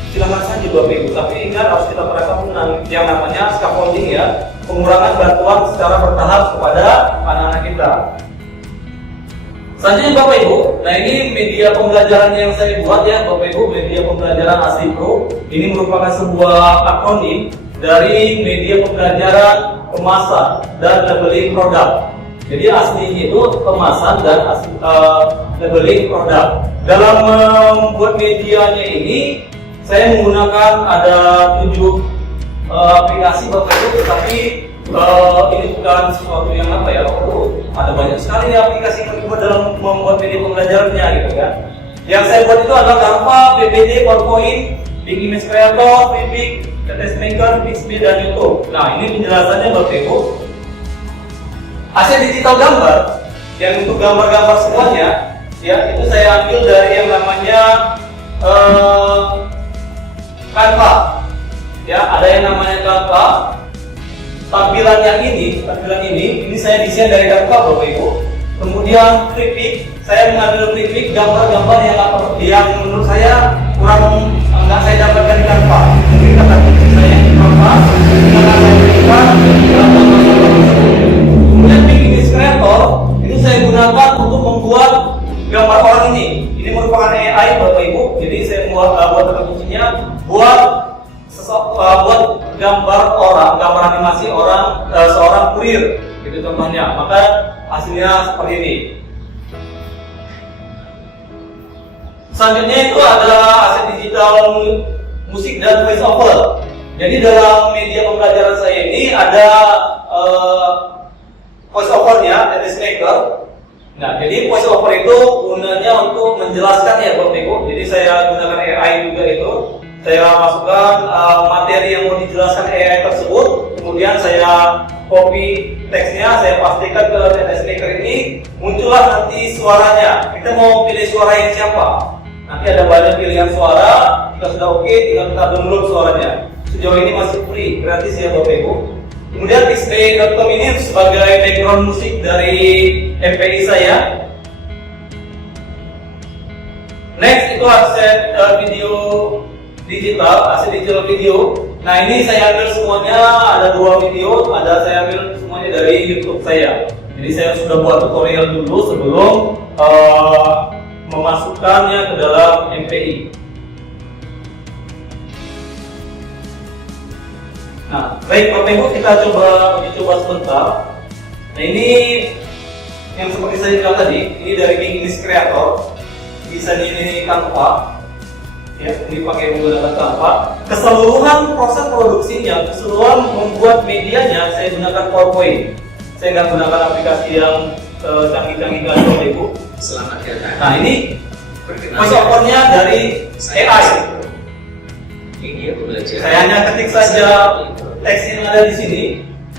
Silakan saja Bapak Ibu, tapi ingat harus kita terapkan yang namanya scaffolding ya, pengurangan bantuan secara bertahap kepada anak-anak kita. Selanjutnya Bapak Ibu, nah ini media pembelajaran yang saya buat ya Bapak Ibu, media pembelajaran Asli Pro. Ini merupakan sebuah akronim dari media pembelajaran kemasan dan labeling produk. Jadi aslinya itu kemasan dan labeling produk. Dalam membuat medianya ini, saya menggunakan ada 7 aplikasi Bapak Ibu, tapi ini bukan sesuatu yang apa ya, ada banyak sekali aplikasi yang dibuat dalam membuat media pembelajarannya gitu kan. Yang saya buat itu adalah Canva, PPT, PowerPoint, Big Image Creator, Vivik, Testmaker, Pixby, dan YouTube. Nah ini penjelasannya Bapak Ibu. Hasil digital gambar yang untuk gambar-gambar semuanya, ya itu saya ambil dari yang namanya Canva. Ya ada yang namanya Canva. Tampilan ini saya desain dari Canva Bapak Ibu. Kemudian Vivik, saya mengambil Vivik gambar-gambar yang menurut saya kurang nggak saya dapatkan di Canva. Mungkin kata kunci saya di Canva, karena saya berikan kemudian Big Image Creator itu saya gunakan untuk membuat gambar orang ini. Ini merupakan AI Bapak Ibu. Jadi saya buat kata kuncinya buat gambar orang, gambar animasi orang, seorang kurir, gitu contohnya. Maka hasilnya seperti ini. Selanjutnya itu ada aset digital musik dan voice over. Jadi dalam media pembelajaran saya ini ada voice overnya, Testmaker. Nah, jadi voice over itu gunanya untuk menjelaskan ya Bapak Ibu. Jadi saya gunakan AI juga itu. Saya masukkan materi yang mau dijelaskan AI tersebut, kemudian saya copy teksnya, saya pastikan ke Testmaker ini, muncullah nanti suaranya. Kita mau pilih suara yang siapa? Nanti ada banyak pilihan suara, kita sudah oke, tinggal kita download suaranya. Sejauh ini masih free, gratis ya Bapak Ibu. Kemudian Pixby.com ini sebagai background musik dari MPI saya. Next itu aset video digital, aset digital video. Nah ini saya ambil semuanya, ada 2 video, saya ambil semuanya dari YouTube saya. Jadi saya sudah buat tutorial dulu sebelum memasukkannya ke dalam MPI. Nah, baik Bapak Ibu, kita coba sebentar. Nah ini yang seperti saya bilang tadi, ini dari Big Image Creator, bisa ini Canva. Ya, ini pakai menggunakan Canva. Keseluruhan proses produksinya, keseluruhan membuat medianya, saya gunakan PowerPoint. Saya nggak gunakan aplikasi yang canggih-canggih kan Bapak Ibu. Selamat ya Kak. Nah ini voice over-nya dari AI. Ini belajar. Saya hanya ketik saja teks yang ada di sini.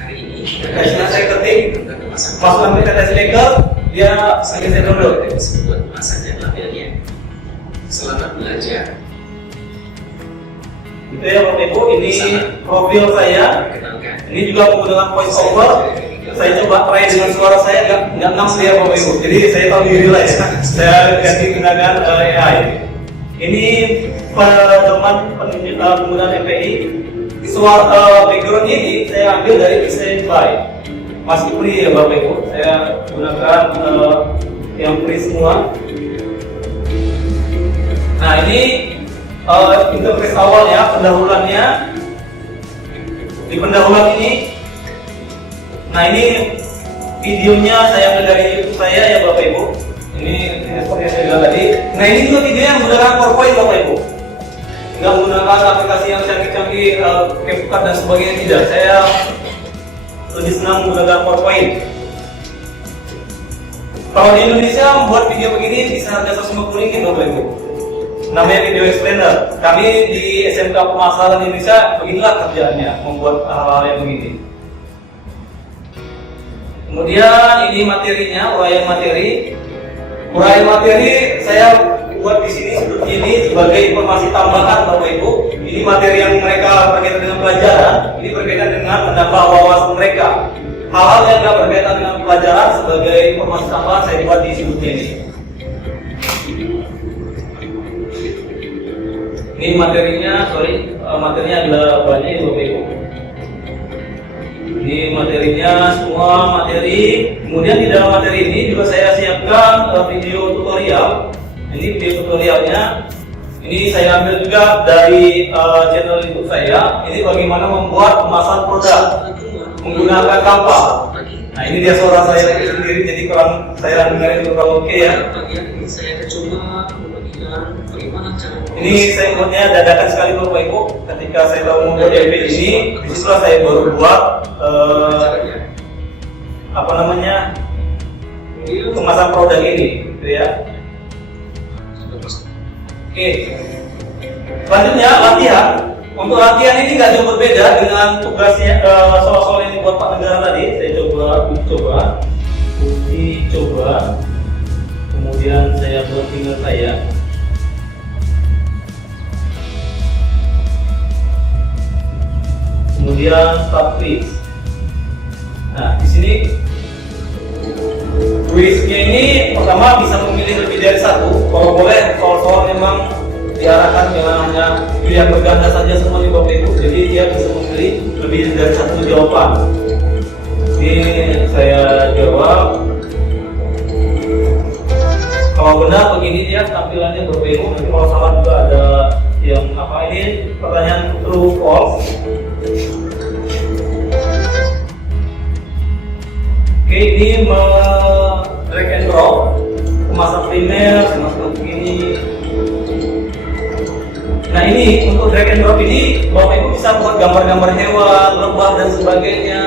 Hari ini. Teksnya saya ketik klik, masukkan ke tetes maker, dia akan download. Tersebut masanya labelnya. Selamat belajar. Itu ya Bapak Ibu, ini profil saya. Perkenalkan. Ini juga menggunakan voice over. Saya coba try dengan suara saya nggak ngam ya Bapak Ibu. Jadi saya tahu diri lah ya. Saya ganti gunakan AI. Ini pedoman penggunaan MPI. Suara background ini saya ambil dari desain by. Masih free ya Bapak Ibu. Saya gunakan yang free semua. Nah ini interface awalnya, pendahuluannya. Di pendahuluan ini, nah ini videonya saya ambil dari YouTube saya ya Bapak Ibu. Ini seperti yang saya bilang tadi. Nah ini juga video yang menggunakan PowerPoint Bapak Ibu. Nggak menggunakan aplikasi yang canggih-canggih, CapCut dan sebagainya, tidak. Saya lebih senang menggunakan PowerPoint. Kalau di Indonesia membuat video begini bisa harga 150 Bapak Ibu. Namanya video explainer. Kami di SMK Pemasaran Indonesia beginilah kerjaannya, membuat hal-hal yang begini. Kemudian ini materinya, uraian materi. Uraian materi saya buat di sini seperti ini sebagai informasi tambahan Bapak Ibu. Ini materi yang mereka berkaitan dengan pelajaran, ini berkaitan dengan menambah wawasan mereka. Hal-hal yang tidak berkaitan dengan pelajaran sebagai informasi tambahan saya buat di sudutnya ini. Ini materinya, materinya adalah banyak ya Bapak Ibu. Ini materinya semua materi. Kemudian di dalam materi ini juga saya siapkan video tutorial. Ini video tutorialnya. Ini saya ambil juga dari channel YouTube saya. Ini bagaimana membuat kemasan produk menggunakan Canva. Nah ini dia suara saya sendiri, jadi kurang saya dengarin kurang oke ya. Bagian ini saya akan coba membagikan bagaimana cara. Ini saya buatnya dadakan sekali Bapak Ibu. Ketika saya tahu membuat MP ini, disitulah saya baru buat apa namanya kemasan produk ini, gitu ya. Oke. Selanjutnya latihan. Untuk latihan ini nggak jauh berbeda dengan tugasnya soal-soal yang dibuat Pak Negara tadi. Saya uji coba. Kemudian saya buat tinggal saya. Kemudian start quiz. Nah, di sini quiznya ini pertama bisa memilih lebih dari satu. Kalau boleh soal-soal memang diarahkan ke namanya pilihan berganda saja semua di Bapak Ibu. Jadi dia bisa memilih lebih dari satu jawaban. Ini saya jawab. Kalau benar begini dia tampilannya Bapak Ibu. Nanti kalau salah juga ada yang apa ini pertanyaan true false. Oke, ini drag and drop kemasan primer kemasan begini. Nah ini untuk drag and drop ini Bapak Ibu bisa buat gambar-gambar hewan, lebah dan sebagainya,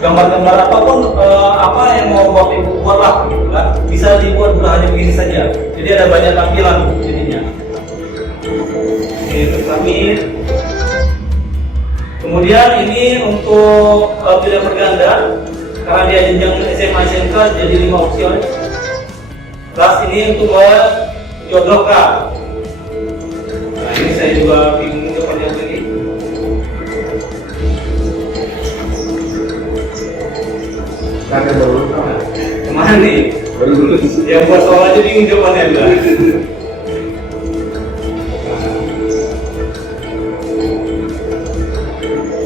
gambar-gambar apapun apa yang mau Bapak Ibu buat lah, gitu kan? Bisa dibuat bukan hanya begini saja. Jadi ada banyak tampilan jadinya. Oke, kami. Kemudian ini untuk pilihan berganda. Karena dia jenjang SMA SMK jadi 5 opsi. Kelas ini untuk jodohkan. Nah ini saya juga bingung jawabannya lagi. Karena baru kemana nih? Baru dulu. Yang buat soal aja bingung jawabannya juga.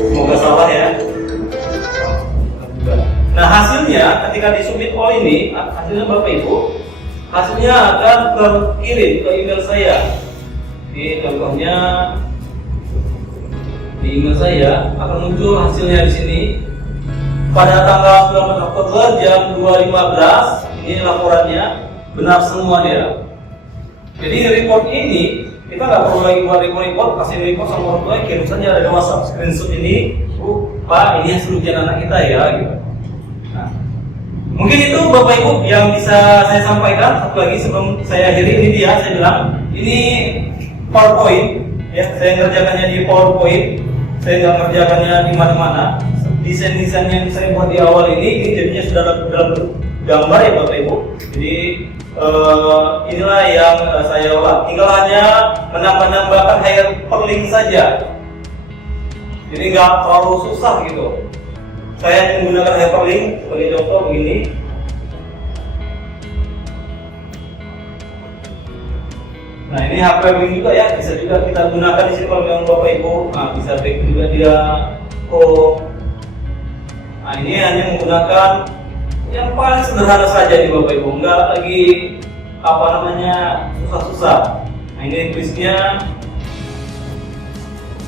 Semoga salah ya. Nah hasilnya ketika disubmit all ini, hasilnya Bapak Ibu, hasilnya akan terkirim ke email saya. Ini contohnya di email saya akan muncul hasilnya di sini pada tanggal 9 Oktober jam 2.15. Ini laporannya benar semua dia. Jadi report ini kita nggak perlu lagi buat report, kasih report sama orang tua, kirim saja ada WhatsApp screenshot ini, Pak ini hasil ujian anak kita ya. Gitu. Nah, mungkin itu Bapak Ibu yang bisa saya sampaikan. Satu lagi sebelum saya akhiri, ini dia saya bilang ini PowerPoint ya, saya ngerjakannya di PowerPoint, saya nggak ngerjakannya di mana-mana. desain-desain yang saya buat di awal ini jadinya sudah dalam bentuk gambar ya Bapak Ibu. Jadi inilah yang saya olah. Tinggal hanya menambahkan hyperlink saja. Jadi nggak terlalu susah gitu. Saya hanya menggunakan hyperlink sebagai contoh begini. Nah ini hyperlink juga ya, bisa juga kita gunakan di sini kalau memang Bapak Ibu. Nah bisa back juga dia. Nah ini hanya menggunakan yang paling sederhana saja di Bapak Ibu, nggak lagi apa namanya susah-susah. Nah ini tulisnya.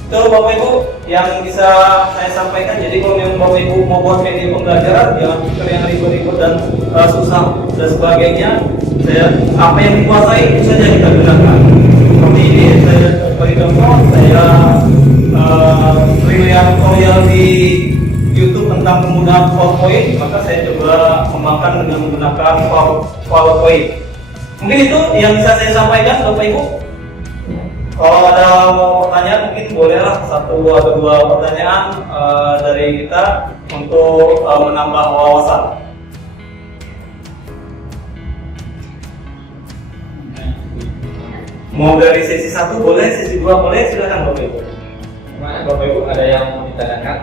Itu Bapak Ibu yang bisa saya sampaikan. Jadi kalau memang Bapak Ibu mau buat media pembelajaran, jangan pikir yang ribet-ribet dan susah dan sebagainya. Apa yang dikuasai itu saja kita gunakan. Seperti ini saya bagi contoh, saya lihat tutorial di YouTube tentang penggunaan PowerPoint, maka saya coba kembangkan dengan menggunakan PowerPoint. Mungkin itu yang bisa saya sampaikan Bapak Ibu. Kalau ada mau pertanyaan mungkin bolehlah 1 atau 2 pertanyaan dari kita untuk menambah wawasan. Mau dari sesi 1 boleh, sesi 2 boleh, silakan Bapak Ibu. Gimana Bapak Ibu, ada yang mau ditanyakan?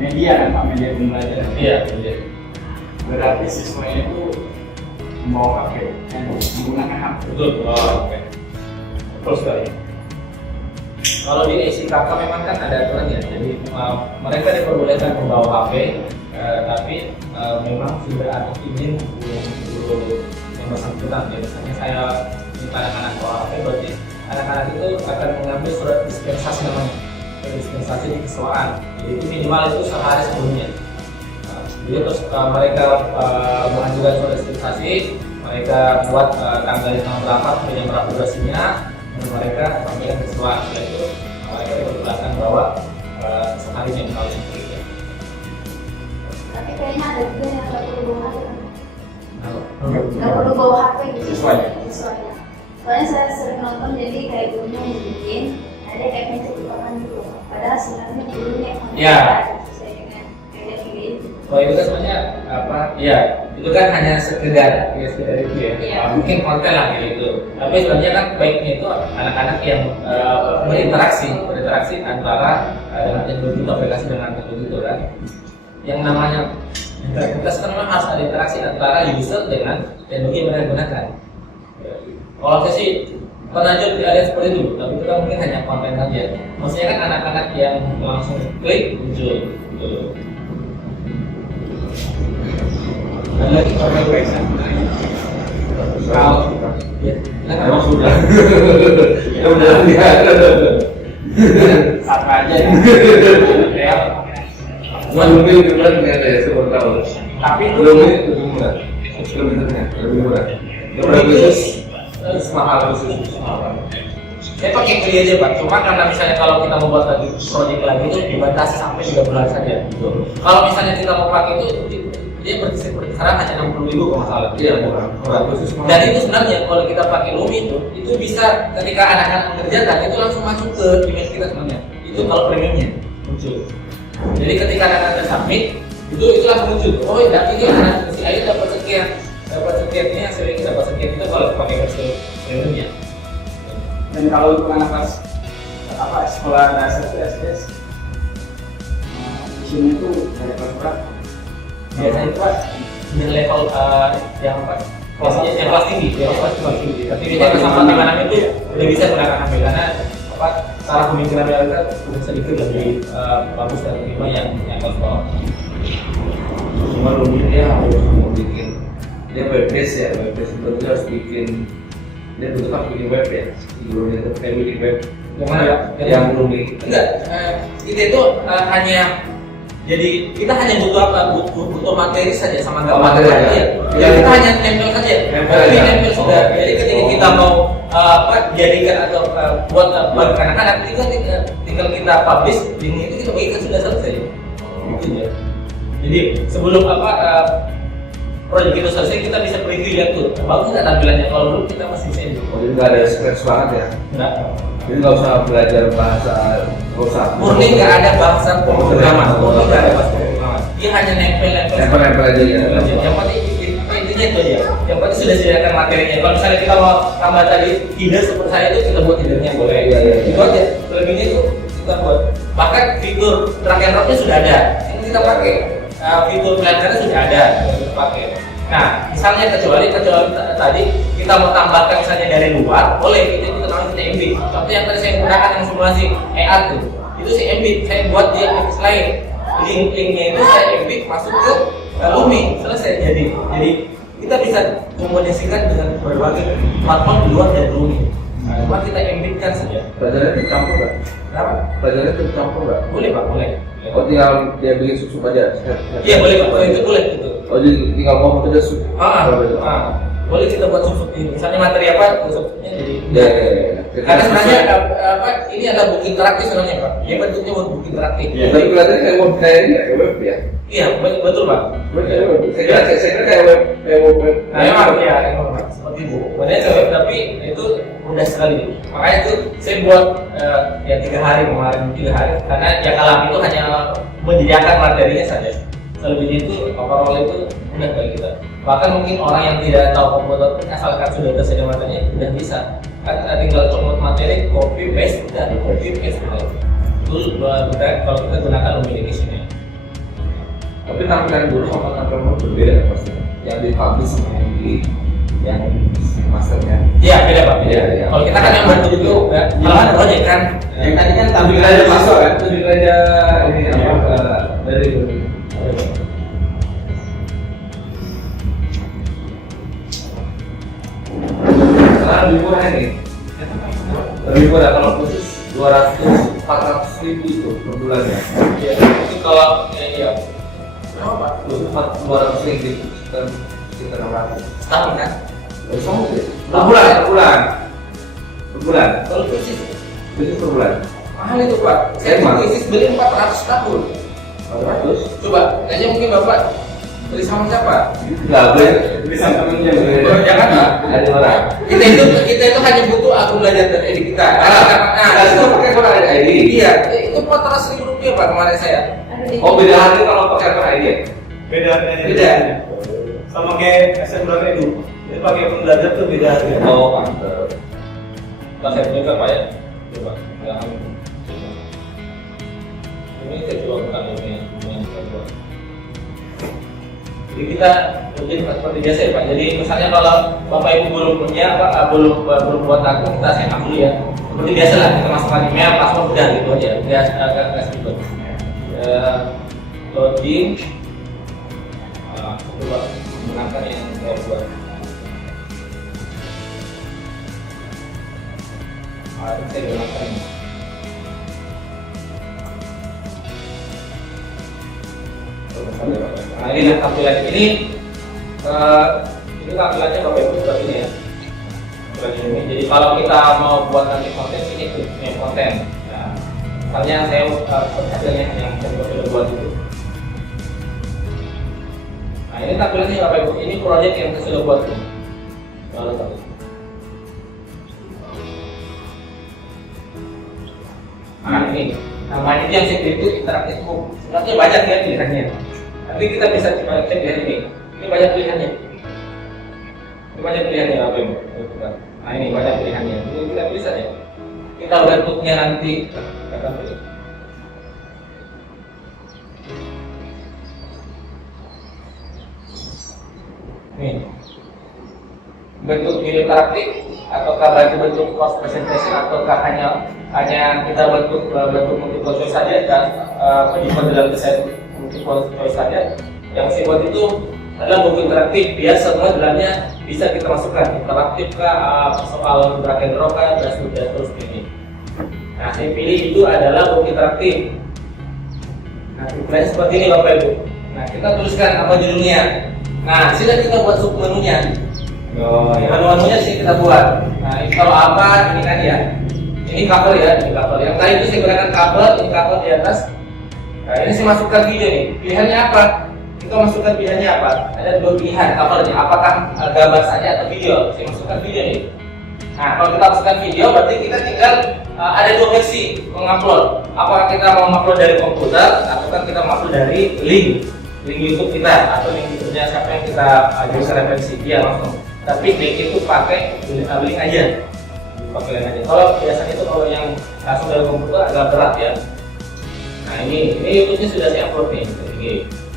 Media kan Pak, media pembelajaran. Iya, media. Berarti siswanya itu membawa HP, menggunakan HP. Betul. Oh, oke. Terus sekali. Kalau di SIKK memang kan ada aturannya, jadi mereka diperbolehkan membawa HP, tapi memang sudah ada izin belum yang bersangkutan. Ya, misalnya saya minta anak-anak bawa HP, berarti anak-anak itu akan mengambil surat dispensasi namanya, dispensasi di keseluruhan. Jadi itu minimal itu sehari sebelumnya. Jadi terus mereka mengajukan surat dispensasi, mereka buat tanggal yang berapa, jam berapa durasinya, dan mereka sampaikan ke keseluruhan. Setelah itu mereka diperbolehkan bahwa sehari minimal seperti itu. Tapi kayaknya ada juga yang nggak perlu bawa HP. Nggak perlu bawa HP gitu. Sesuai. Soalnya saya sering nonton, jadi kayak gurunya yang bikin, ada kayak meja tukaran gitu. Padahal sebenarnya gurunya yang Ya. sesuai dengan kayak gitu. Oh itu kan sebenarnya apa? Iya, itu kan hanya sekedar itu ya. Iya. Mungkin konten lah gitu. Tapi sebenarnya kan baiknya itu anak-anak yang berinteraksi antara dengan teknologi aplikasi dengan teknologi itu kan. Yang namanya interaktivitas kan memang harus ada interaksi antara user dengan teknologi yang mereka gunakan. Kalau saya sih penajud ada seperti itu, tapi itu kan mungkin hanya konten saja. Maksudnya kan anak-anak yang langsung klik muncul. Gitu. Dan lagi kalau website. Kalau ya, Emang sudah. Ya udah sama aja ya. Cuma mungkin kita punya ada seperti tahun. Tapi itu Belum ini lebih murah. Kilometernya lebih murah. Yang khusus mahal khusus. Saya pakai Kli aja Pak, cuma karena misalnya kalau kita membuat lagi proyek lagi itu dibatasi sampai 3 bulan saja gitu. Kalau misalnya kita mau pakai itu dia berkisaran hanya 60.000 kalau nggak salah. iya murah. Murah khusus. Dan itu sebenarnya kalau kita pakai Lumi itu bisa ketika anak-anak mengerjakan itu langsung masuk ke email kita sebenarnya. Itu kalau premiumnya muncul. Jadi ketika anak-anak submit itu langsung muncul. Oh ya, ini anak si Ayu dapat sekian ini hasilnya kita dapat sekian itu kalau pakai versi premiumnya. dan kalau untuk anak kelas sekolah dasar SDS isinya itu dari kelas berapa? Biasanya itu Pak di level yang apa? Kelasnya yang kelas tinggi, yang kelas tinggi. Tapi biasanya sama di mana itu udah bisa gunakan HP karena apa? Cara pemikiran mereka udah sedikit lebih bagus dan terima yang kelas bawah. Cuma Lumi dia harus mau bikin dia web base ya, web base itu dia harus bikin dia butuh kan bikin web ya. Sebelum dia tuh kayak bikin web Yang mana ya? yang Lumi. Enggak, kita itu hanya jadi kita hanya butuh apa? Butuh materi saja sama gambar. Materi aja. Iya. Ya. Kita hanya nempel saja. Nempel Tapi aja. nempel sudah. Oh. Jadi ketika kita mau jadikan atau buat bagi anak-anak tinggal kita publish link itu kita bagikan sudah selesai. Gitu ya. Jadi sebelum proyek itu selesai kita bisa preview lihat tuh bagus nggak tampilannya. Kalau belum kita masih bisa edit. Oh, jadi nggak ada scratch banget ya. Enggak. Jadi nggak usah belajar bahasa rusak. Murni nggak ada bahasa pemrograman, murni nggak ada bahasa pemrograman. Dia hanya nempel-nempel. Nempel aja ya. Yang penting intinya itu aja. Yang penting sudah sediakan materinya. Kalau misalnya kita mau tambah tadi header seperti saya itu kita buat headernya boleh. Iya. Itu aja. Selebihnya itu kita buat. Bahkan fitur drag and dropnya sudah ada. Ini kita pakai. Fitur pelajarannya sudah ada. Kita pakai. Nah, misalnya kecuali tadi kita mau tambahkan misalnya dari luar, boleh kita namanya kita embed. Contoh yang tadi saya gunakan yang simulasi AR itu saya embed, saya buat dia apps lain. Linknya itu saya embed masuk ke Lumi, selesai. Jadi kita bisa komunikasikan dengan berbagai platform di luar dari Lumi. Cuma kita embedkan saja. Pelajarannya tercampur nggak? Kenapa? Pelajarannya tercampur nggak? Boleh Pak, boleh. Oh tinggal dia bikin susu aja. Iya boleh Pak, itu boleh itu. Oh jadi tinggal ngomong aja susu. Boleh kita buat subsub ini. Misalnya materi apa, subsubnya jadi. Ya. Karena sebenarnya ini ada buku interaktif sebenarnya Pak. Dia bentuknya buku interaktif. Tapi kelihatannya kayak web kayak ini, kayak web ya. Iya betul Pak. Saya kira kayak web. Nah memang ya, seperti itu. Sebenarnya web tapi itu mudah sekali. Makanya itu saya buat ya 3 hari kemarin 3 hari. Karena yang alam itu hanya menyediakan materinya saja. Selebihnya itu overall itu mudah bagi kita. Bahkan mungkin orang yang tidak tahu komputer pun asalkan sudah tersedia materinya sudah bisa. Kan tinggal comot materi, copy paste dan copy paste itu kalau kita gunakan memiliki sini. Tapi tampilan dulu sama tampilan berbeda kan pasti. Yang di publish sama yang masternya. Iya beda Pak. Beda. Iya. Kalau kita kan yang bantu itu ya. Kalau ada project kan. Yang tadi kan Tampilan aja masuk kan? Tampilan aja ini apa dari sekarang lebih murah ini. Lebih murah kalau khusus 400 ribu itu per bulannya. Iya. Itu kalau ya. Berapa Pak? 200 ribu sekitar 600. Setahun kan? Per bulan. Kalau krisis Itu per bulan. mahal itu Pak. Saya krisis beli 400 tahun. 400. Coba, kayaknya mungkin Bapak beli sama siapa? Enggak beli sama temennya. Jangan Pak. Ada orang. Kita itu hanya butuh akun belajar dari kita. Nah, itu pakai Quran ID. Iya, itu 400.000 rupiah Pak kemarin saya. Oh, beda harga kalau pakai Quran ID ya? Beda harganya. Beda. Sama kayak SMR Edu. Jadi pakai pembelajar tuh beda harga. Oh, mantap. Saya juga Pak ya. Coba. Ini saya coba bukan ini. Jadi kita mungkin seperti biasa ya Pak. Jadi misalnya kalau Bapak Ibu belum punya belum buat akun, kita set up dulu ya. Seperti biasa lah, kita masukkan email, password udah gitu aja. Udah agak sedikit. Loading. Coba menggunakan yang saya buat. Saya gunakan ini. Nah ini tampilan ini tampilannya Bapak Ibu seperti ini ya. Ini. Jadi kalau kita mau buat nanti konten ini punya konten. Nah, misalnya saya hasilnya yang saya sudah buat itu. Nah ini tampilannya Bapak Ibu. Ini proyek yang saya sudah buat. Nah ini namanya yang secret itu interaktif book. Sebenarnya banyak ya pilihannya. Tapi kita bisa coba cek lihat ini. Ini banyak pilihannya. Ini banyak pilihannya apa yang nah ini banyak pilihannya. Ini kita pilih saja. Kita bentuknya nanti akan pilih. Nih. Bentuk video interaktif ataukah bentuk course presentation ataukah hanya kita bentuk multiple choice saja dan dibuat dalam desain multiple choice saja. Yang saya buat itu adalah buku interaktif, biar semua dalamnya bisa kita masukkan interaktif kah, soal drag and drop kah, dan terus ini. Nah saya pilih itu adalah buku interaktif. Nah tampilannya seperti ini Bapak Ibu. Nah kita tuliskan apa judulnya. Nah sini kita buat sub menunya. Menu-menunya sih kita buat. Nah ini kalau apa ini kan ya. Ini cover ya, ini cover. Yang tadi itu saya gunakan cover, ini cover di atas. Nah ini saya masukkan video nih. Pilihannya apa? Kita masukkan pilihannya apa? Ada 2 pilihan covernya. Apakah gambar saja atau video? Saya masukkan video nih. Nah kalau kita masukkan video, berarti kita tinggal ada dua versi mengupload. Apakah kita mau mengupload dari komputer atau kan kita mengupload dari link YouTube kita atau link YouTube-nya siapa yang kita jadikan referensi dia langsung. Tapi link itu pakai link aja. Pakai link aja. Kalau biasanya itu kalau yang langsung dari komputer agak berat ya. Nah ini YouTube-nya sudah saya upload nih.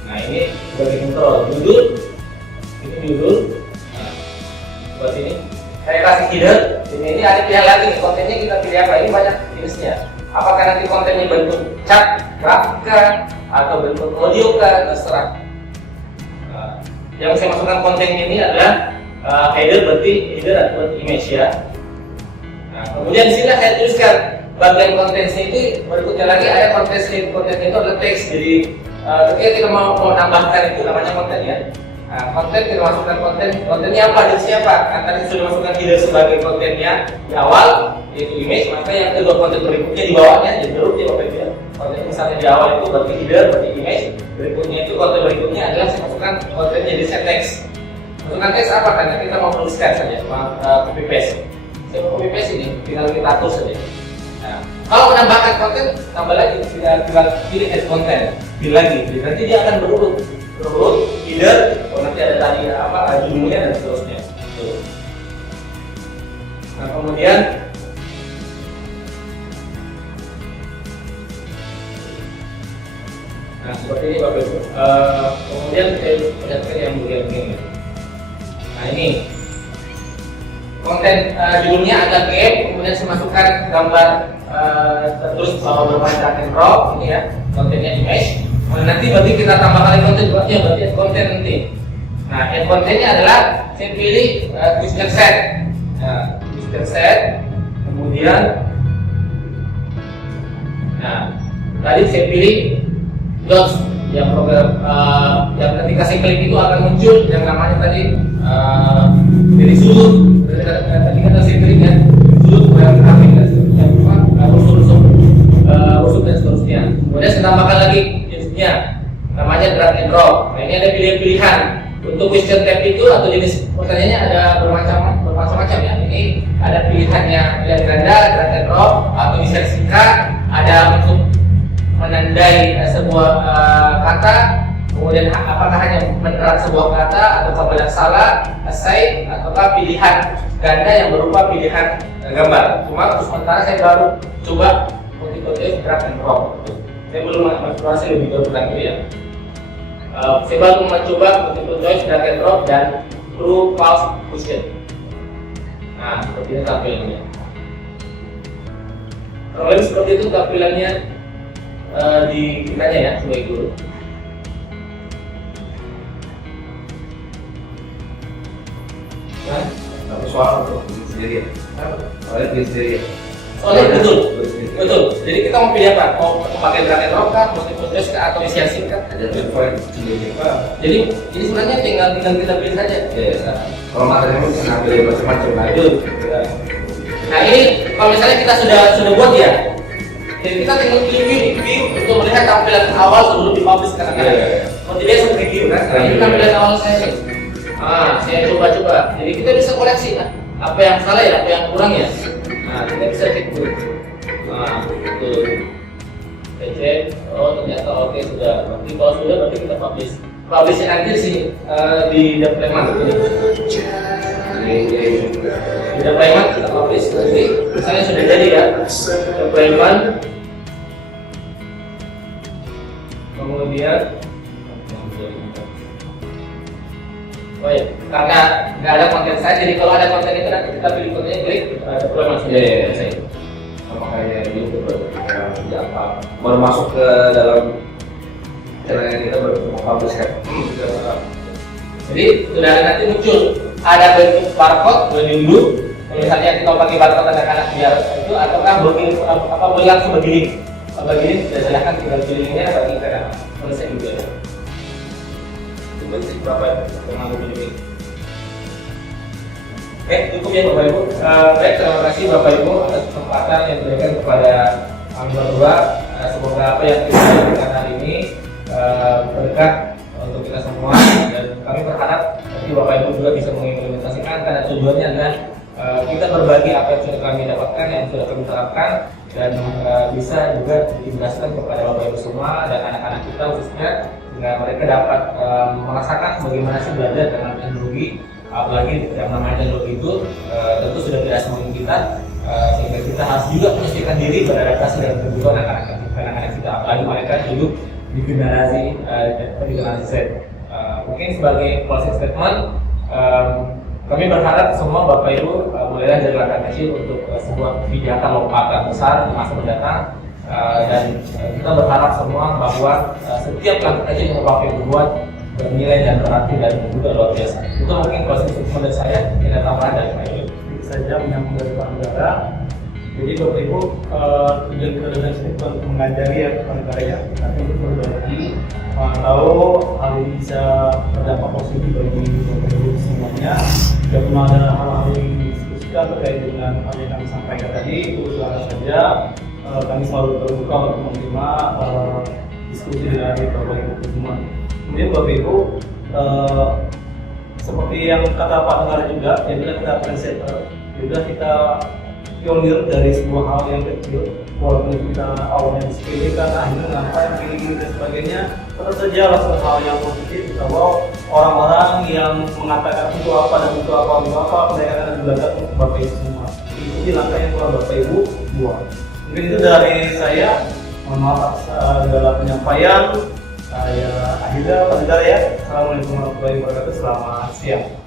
Nah ini sebagai intro, judul, ini judul. Nah, buat ini saya kasih header. Ini ada pilihan lagi nih, kontennya kita pilih apa? Ini banyak jenisnya. Apakah nanti kontennya bentuk chat, grafika, atau bentuk audio kah? Terserah. Nah, yang saya masukkan kontennya ini adalah header, berarti header atau image ya. Nah, kemudian di sini saya tuliskan bagian kontennya itu berikutnya lagi ada konten itu adalah teks. Jadi ketika kita mau menambahkan itu namanya konten ya. Nah, konten kita masukkan kontennya apa dan siapa? Kan tadi sudah masukkan header sebagai kontennya di awal yaitu image, maka yang kedua konten berikutnya di bawahnya jadi baru dia Bapak Ibu. Konten misalnya di awal itu berarti header, berarti image, berikutnya itu konten berikutnya adalah saya masukkan kontennya jadi set teks. Masukkan teks apa? Karena kita mau tuliskan saja, copy paste. Saya mau copy paste ini, tinggal kita atur saja. Nah, kalau menambahkan konten, tambah lagi, tinggal pilih add content, pilih lagi, nanti dia akan berurut, header, nanti ada tadi apa judulnya dan seterusnya. Nah kemudian seperti ini Bapak Ibu. Kemudian saya lihatkan yang begini. Nah ini konten judulnya ada game, kemudian saya masukkan gambar terus bahwa bermain drag and drop ini ya, kontennya image. Nanti berarti kita tambahkan konten buatnya berarti add content nanti. Nah add contennya adalah saya pilih question set. Nah, question set, kemudian tadi saya pilih dots yang program yang ketika saya klik itu akan muncul yang namanya tadi dari sudut. Tadi kan saya klik kan sudut grafik dan seterusnya, rusuk dan seterusnya. Kemudian saya tambahkan lagi jenisnya namanya drag and drop. Nah ini ada pilihan-pilihan untuk question type itu atau jenis pertanyaannya ada bermacam-macam ya. Ini ada pilihannya pilihan ganda, drag and drop atau bisa singkat, ada untuk menandai sebuah kata, kemudian apakah hanya menerang sebuah kata atau benar salah, assign ataukah pilihan ganda yang berupa pilihan gambar. Cuma untuk sementara saya baru coba multiple choice drag and drop. Saya belum mengeksplorasi lebih jauh lagi ya. Saya baru mencoba multiple choice drag and drop dan true false question. Nah seperti ini tampilannya. Kalau lebih seperti itu tampilannya di kitanya ya sebagai guru. Nah, tapi soal untuk sendiri ya. Soalnya pilih sendiri ya. Soalnya betul. Jadi kita mau pilih apa? Mau pakai drag and drop kah, multiple choice kah, atau bisa singkat? Ada preference sendiri. Jadi ini sebenarnya tinggal kita pilih saja. Kalau materinya mau bisa ambil macam-macam aja. Nah ini kalau misalnya kita sudah buat ya, jadi kita tinggal pilih view untuk melihat tampilan awal sebelum dipublish kadang-kadang. Seperti dia seperti view kan? Nah ini tampilan awal saya. Saya coba. Jadi kita bisa koleksi apa yang salah ya, apa yang kurang ya. Nah kita bisa cek dulu. Betul. Kita cek. Oh ternyata oke sudah. Berarti kalau sudah berarti kita publish. Publishnya nanti di sini di deployment ini. Di deployment kita publish nanti. Misalnya sudah jadi ya. Deployment. Kemudian oh ya, karena nggak ada konten saya, jadi kalau ada konten itu nanti kita pilih kontennya, klik deployment sudah selesai. Sama kayak YouTube baru masuk ke dalam channel kita baru mau publish kan. Jadi sudah nanti muncul ada bentuk barcode dulu. Misalnya kita pakai barcode anak-anak biar itu ataukah boleh langsung begini. Begini sudah silahkan tinggal pilihnya bagi kita selesai juga. Itu sih berapa yang mau pilih. Oke, cukup ya Bapak Ibu. Baik, terima kasih Bapak Ibu atas kesempatan yang diberikan kepada kami berdua. Semoga apa yang kita lakukan hari ini berkah untuk kita semua, dan kami berharap nanti Bapak Ibu juga bisa mengimplementasikan karena tujuannya adalah kita berbagi apa yang sudah kami dapatkan, yang sudah kami terapkan, dan bisa juga dijelaskan kepada Bapak Ibu semua dan anak-anak kita khususnya, sehingga mereka dapat merasakan bagaimana sih belajar dengan teknologi. Apalagi yang namanya teknologi itu tentu sudah tidak asing kita, sehingga kita harus juga menyesuaikan diri beradaptasi dengan kebutuhan anak-anak kita, apalagi mereka hidup di generasi Z. Mungkin sebagai closing statement, kami berharap semua Bapak Ibu mulailah dari langkah kecil untuk sebuah kebijakan lompatan besar di masa mendatang, dan kita berharap semua bahwa setiap langkah kecil yang Bapak Ibu buat bernilai dan berarti dan juga luar biasa. Itu mungkin closing statement dari saya. Tidak tambahan dari Pak Ibu. Saja menyambung dari Pak Negara. Jadi Bapak Ibu, tujuan kita dengan sini bukan untuk mengajari ya Pak Negara ya, tapi untuk berbagi, tahu hal ini bisa berdampak positif bagi Bapak Ibu semuanya. Jika pun ada hal-hal yang didiskusikan terkait dengan hal yang kami sampaikan tadi, itu silakan saja. Kami selalu terbuka untuk menerima diskusi dengan Bapak Ibu semua. Kemudian Bapak Ibu, seperti yang kata Pak Negara juga, ya bila kita trendsetter, juga kita pionir dari sebuah hal yang kecil, walaupun kita awalnya disepelekan, akhirnya ngapain gini-gini dan sebagainya, tentu saja lakukan hal yang positif bahwa orang-orang yang mengatakan itu apa dan itu apa, mereka akan belajar untuk Bapak Ibu semua. Ikuti langkah yang telah Bapak Ibu buat. Mungkin itu dari saya. Mohon maaf segala penyampaian. Saya akhirnya Pak Negara ya. Assalamualaikum warahmatullahi wabarakatuh. Selamat siang.